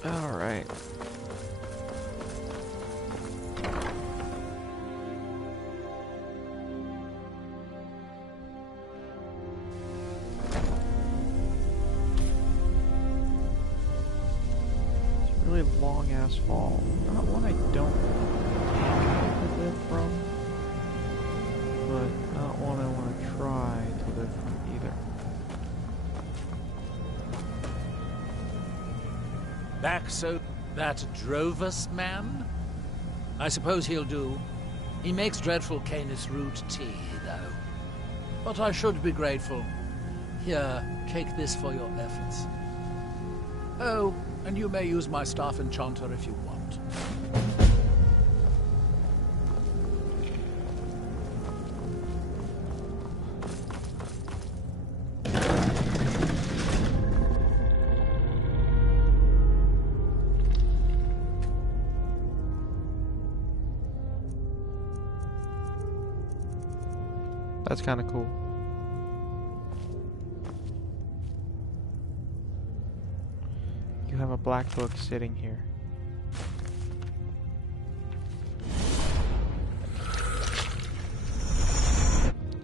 All right. It's a really long ass fall. Not one I don't want to live from, but not one I want to try to live from either. Back so that drove us, man? I suppose he'll do. He makes dreadful Canis root tea, though. But I should be grateful. Here, take this for your efforts. Oh, and you may use my staff enchanter if you want. That's kind of cool. You have a black book sitting here.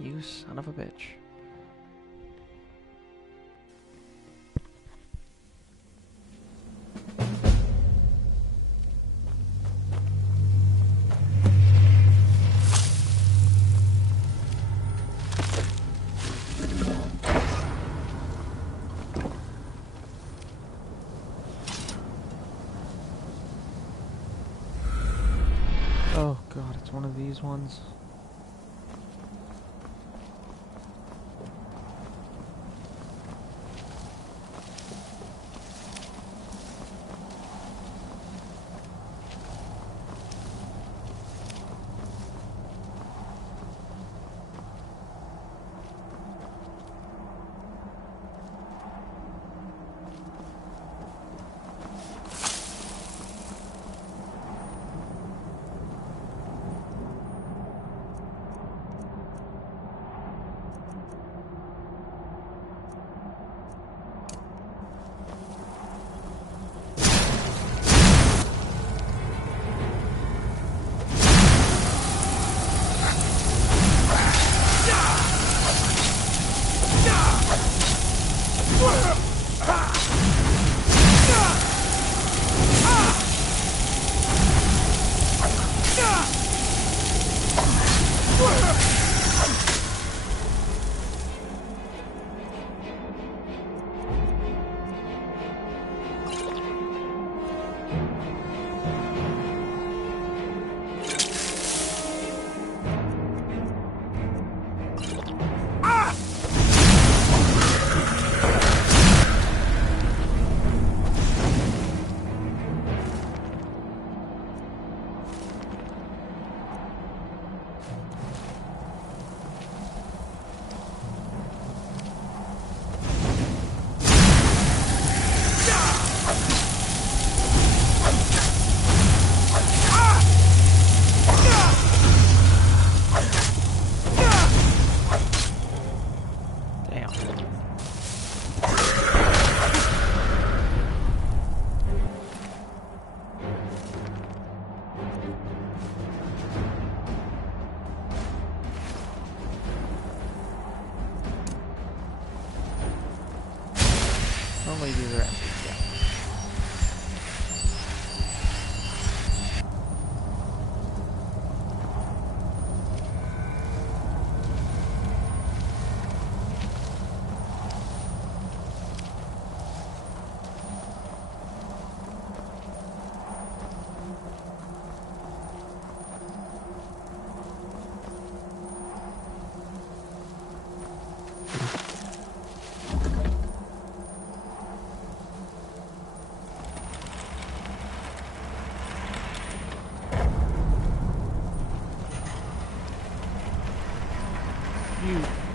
You son of a bitch. Oh god, it's one of these ones.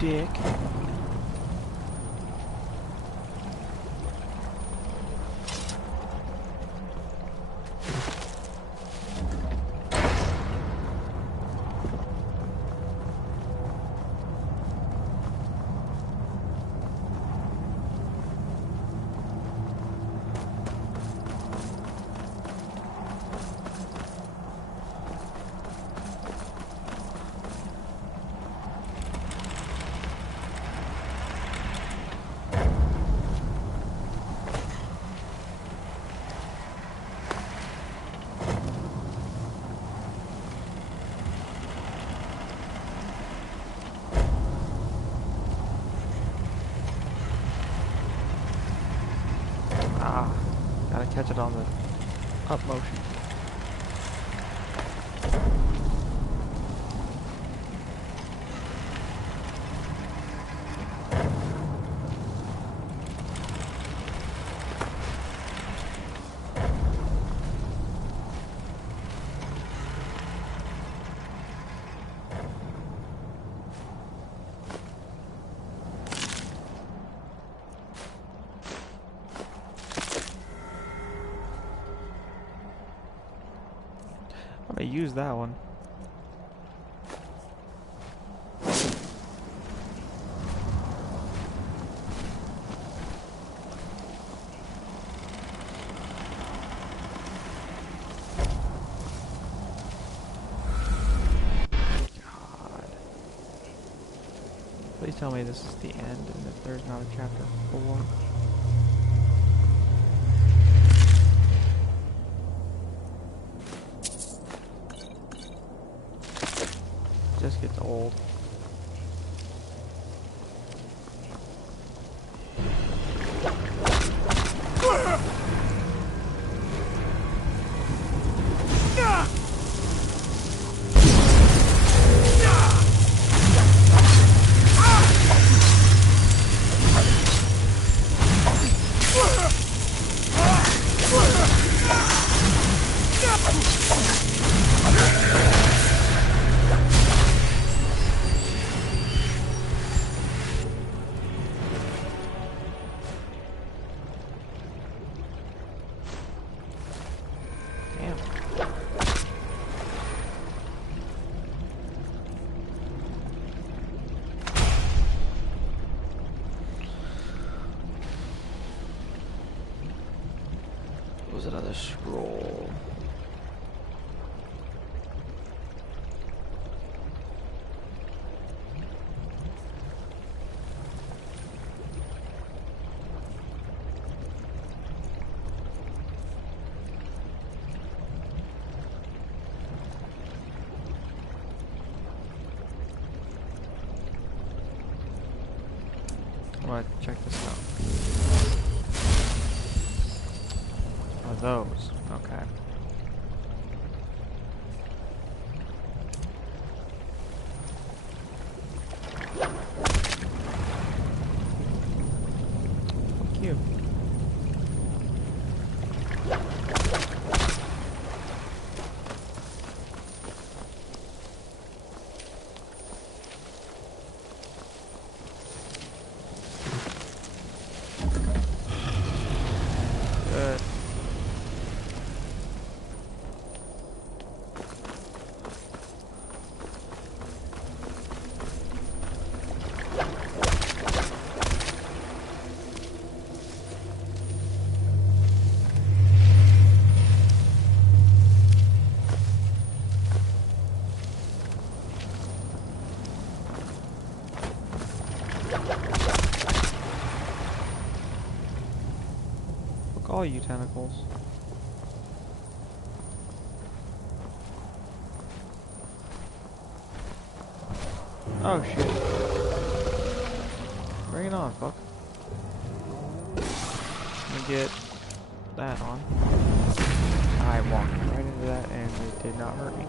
dick. Gotta catch it on the up motion. I'm gonna use that one. God. Please tell me this is the end and that there's not a chapter 4. Just gets old. Was another scroll. I want to check this out. Those. Okay. Fuck you. Good. Fuck all you tentacles. Oh shit. Bring it on, fuck. Let me get that on. I walked right into that and it did not hurt me.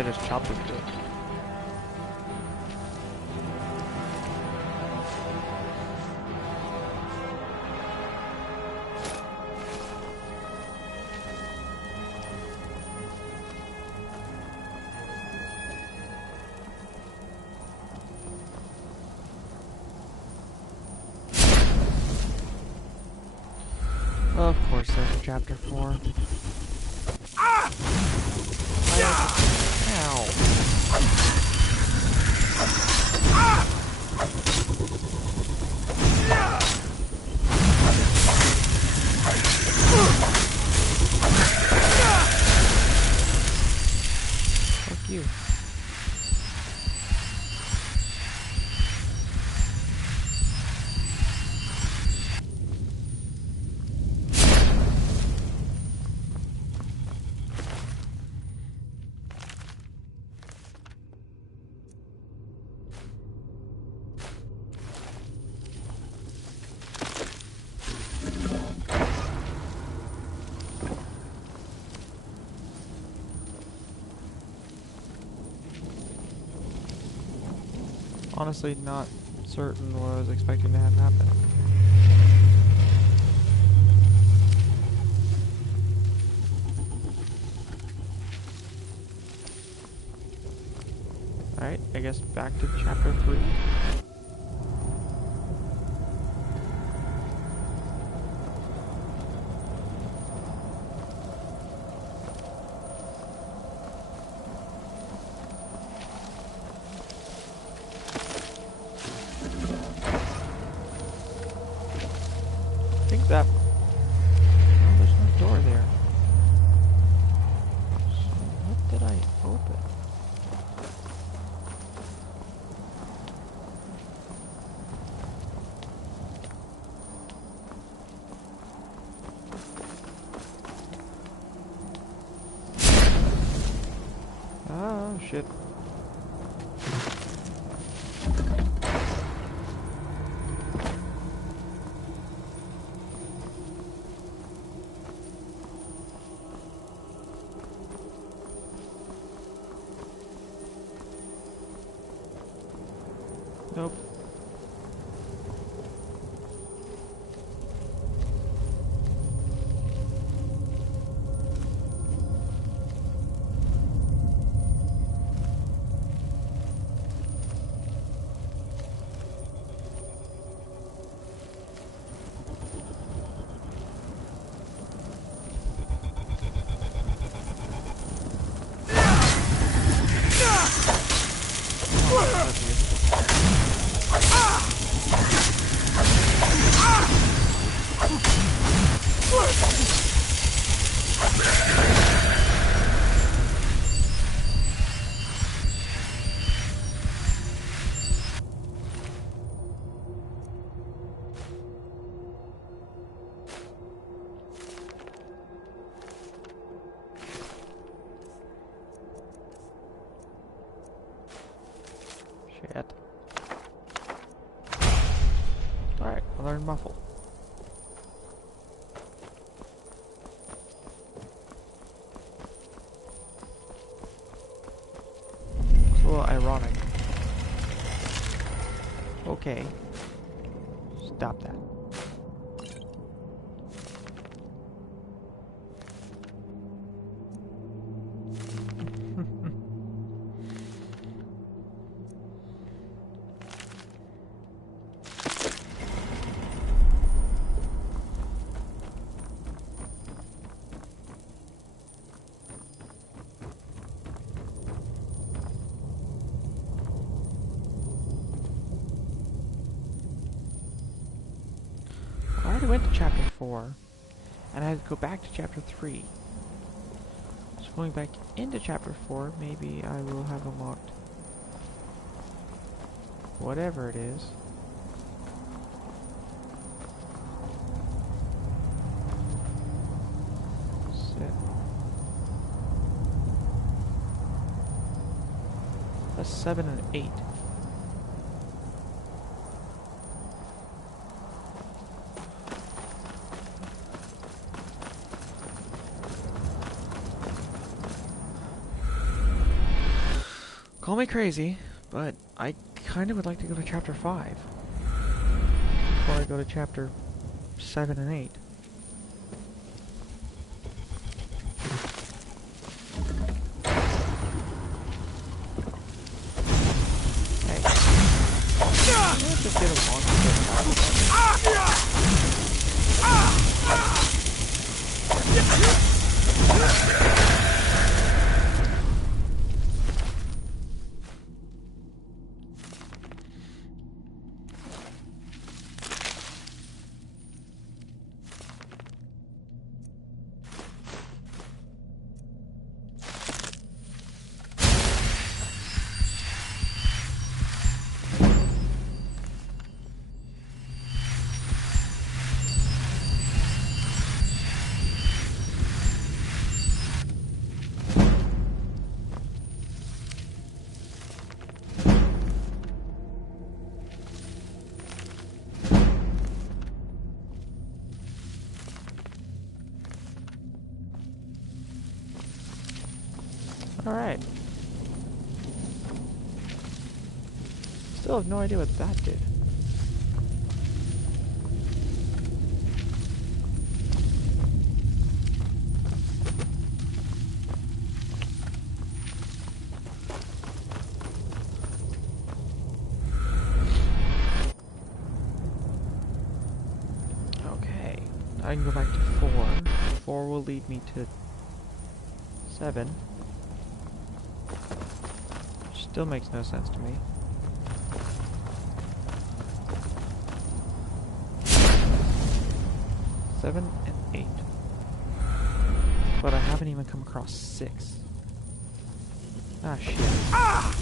Should I just chop this dude? Of course, there's a chapter 4. Ah! Ow. Ah! Fuck you. Honestly, not certain what I was expecting to have happen. Alright, I guess back to chapter 3. I think that... Oh, there's no door there. So what did I open? Oh, shit. Nope. Shit. Alright, I learned muffle. It's a little ironic. Okay. Stop that. I already went to chapter 4, and I had to go back to chapter 3. So going back into chapter 4, maybe I will have unlocked whatever it is. Shit. That's 7 and 8. Call me crazy, but I kind of would like to go to chapter 5 before I go to chapter 7 and 8. Hey. Let's just get along Alright. Still have no idea what that did. Okay. I can go back to 4. 4 will lead me to 7. Still makes no sense to me. Seven and 8. But I haven't even come across 6. Ah, shit. Ah!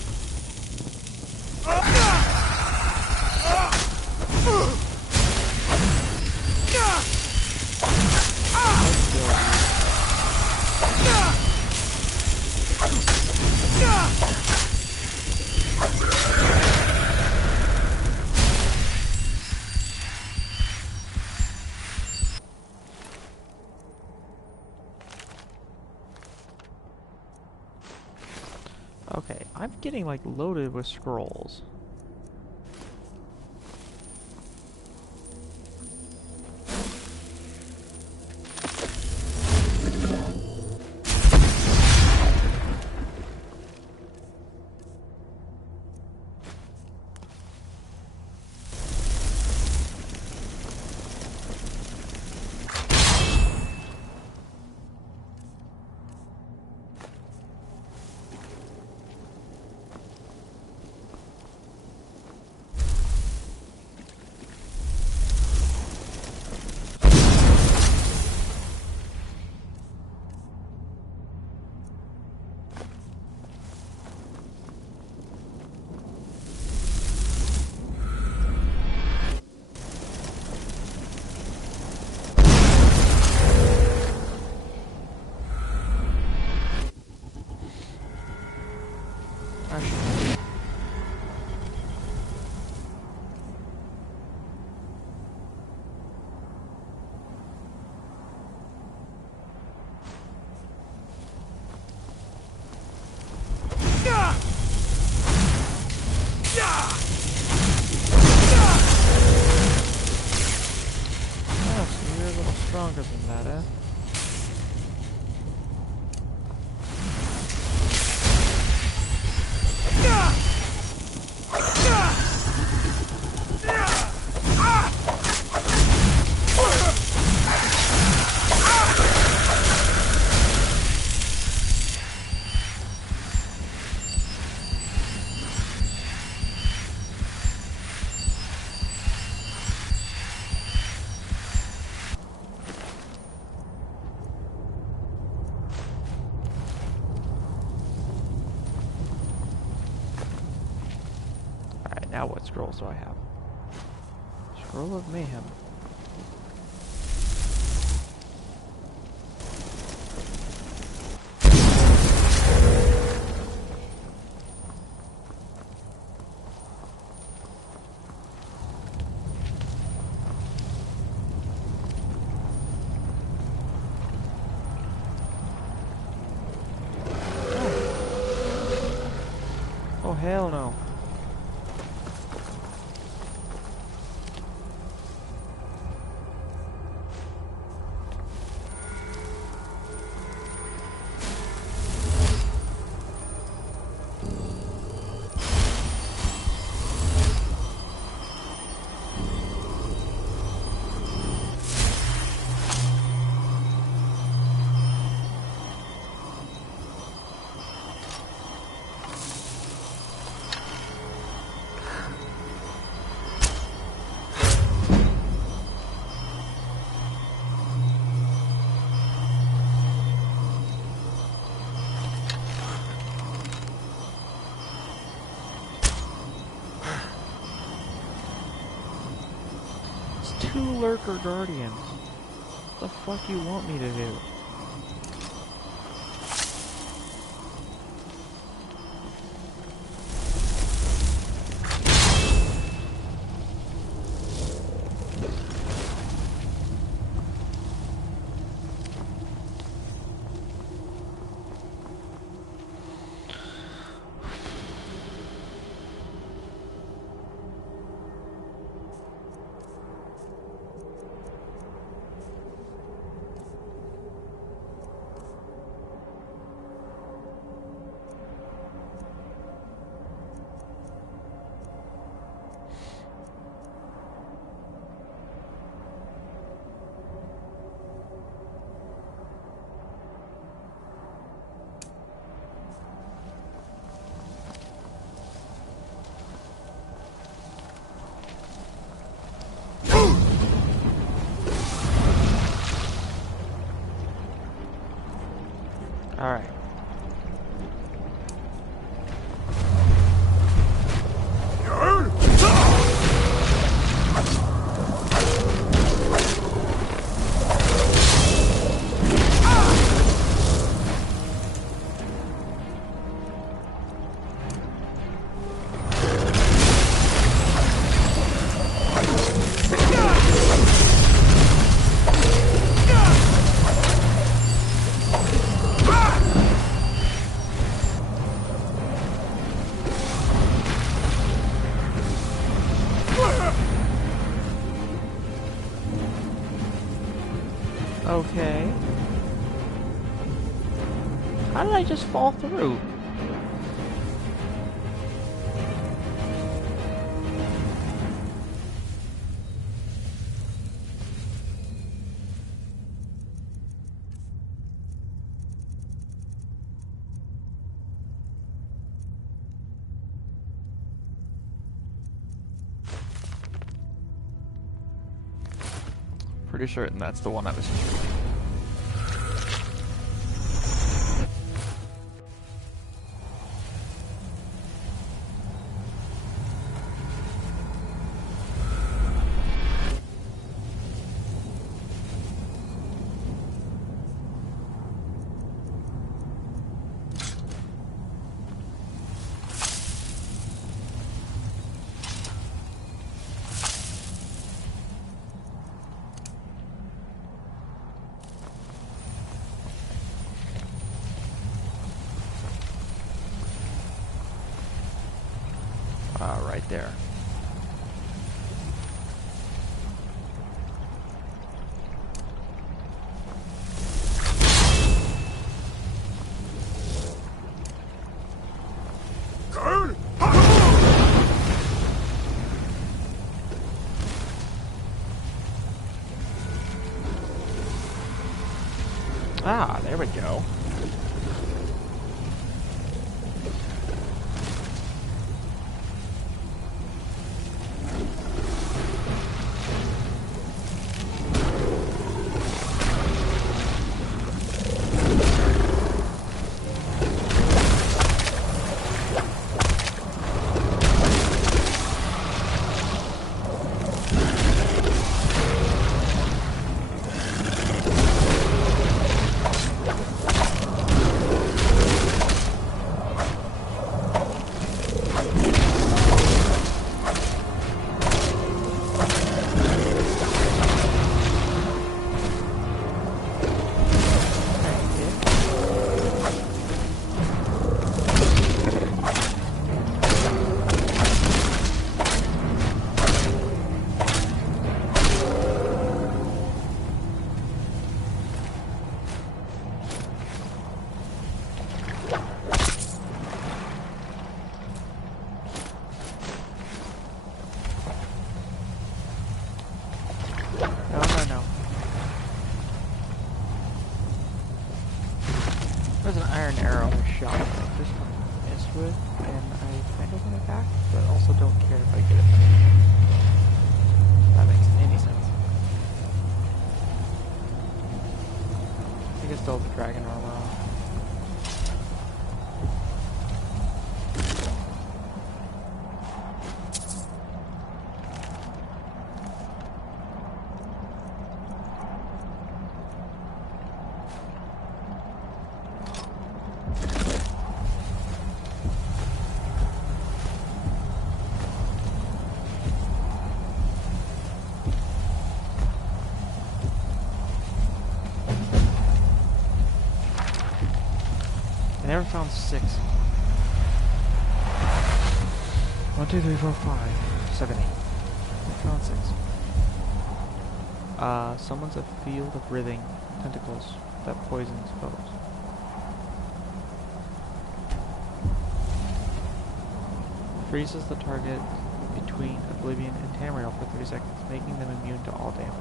Okay, I'm getting like loaded with scrolls. Stronger than that, eh? Now what scrolls do I have? Scroll of Mayhem. hell no. Two lurker guardians. What the fuck you want me to do? Alright. Okay. How did I just fall through? Pretty certain that's the one I was shooting. Right there. Ah, there we go. fire an arrow with a shot that I just missed with, and I kind of want to attack, but also don't care if I get it. If that makes any sense. I think I still have the dragon armor on. I never found 6. 1, 2, 3, 4, 5, 7, 8. I found 6. Summons a field of writhing tentacles that poisons foes. Freezes the target between Oblivion and Tamriel for 30 seconds, making them immune to all damage.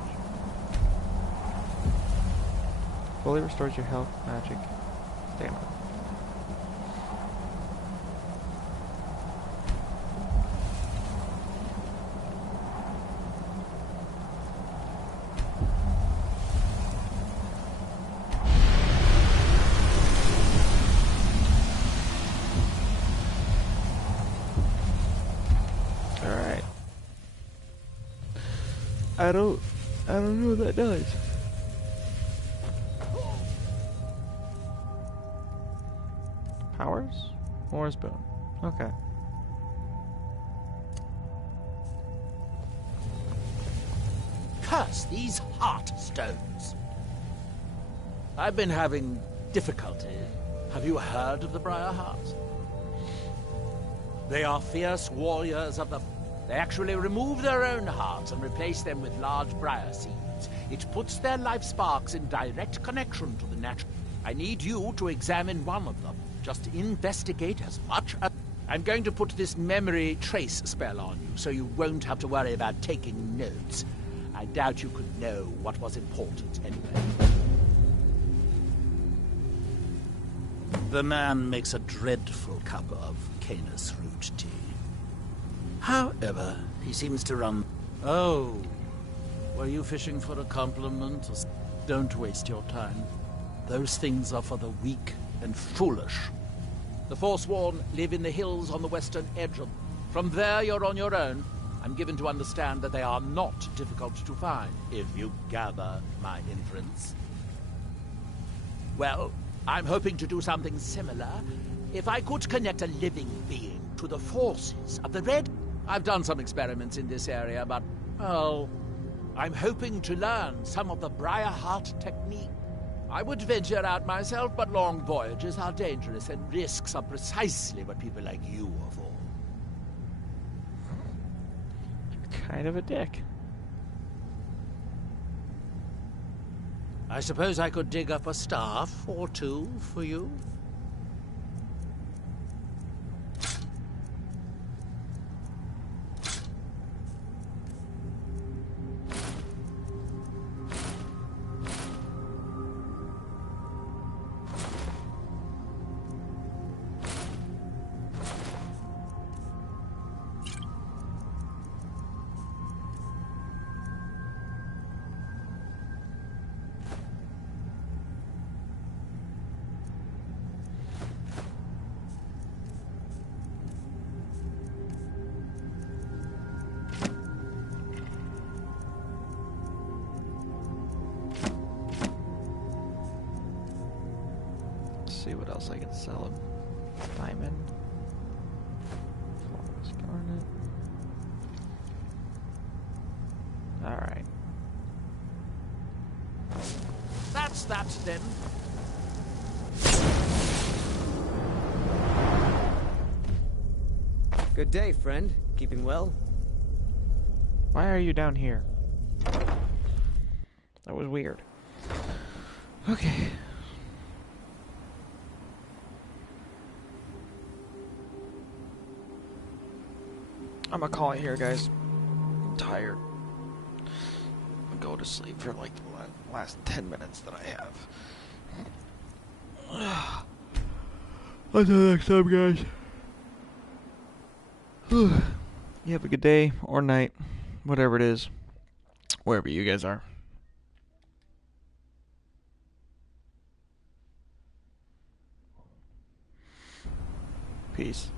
Fully restores your health, magic, stamina. Alright. I don't know what that does. Powers? Mor's boon. Okay. Curse these heart stones. I've been having difficulty. Have you heard of the Briar Hearts? They are fierce warriors of the... They actually remove their own hearts and replace them with large briar seeds. It puts their life sparks in direct connection to the natural... I need you to examine one of them. Just investigate as much as... I'm going to put this memory trace spell on you, so you won't have to worry about taking notes. I doubt you could know what was important anyway. The man makes a dreadful cup of Canis root tea. However, he seems to run... Oh, were you fishing for a compliment? Don't waste your time. Those things are for the weak and foolish. The Forsworn live in the hills on the western edge of... From there, you're on your own. I'm given to understand that they are not difficult to find, if you gather my inference. Well, I'm hoping to do something similar. If I could connect a living being to the forces of the Red... I've done some experiments in this area, but, well, I'm hoping to learn some of the Briarheart technique. I would venture out myself, but long voyages are dangerous, and risks are precisely what people like you are for. Kind of a dick. I suppose I could dig up a staff or two for you? See what else I can sell him. Diamond. Flawless garnet. Alright. That's that, then. Good day, friend. Keeping well? Why are you down here? That was weird. Okay. I'm gonna call it here, guys. I'm tired. I'm gonna go to sleep for like the last 10 minutes that I have. Until next time, guys. You have a good day or night, whatever it is, wherever you guys are. Peace.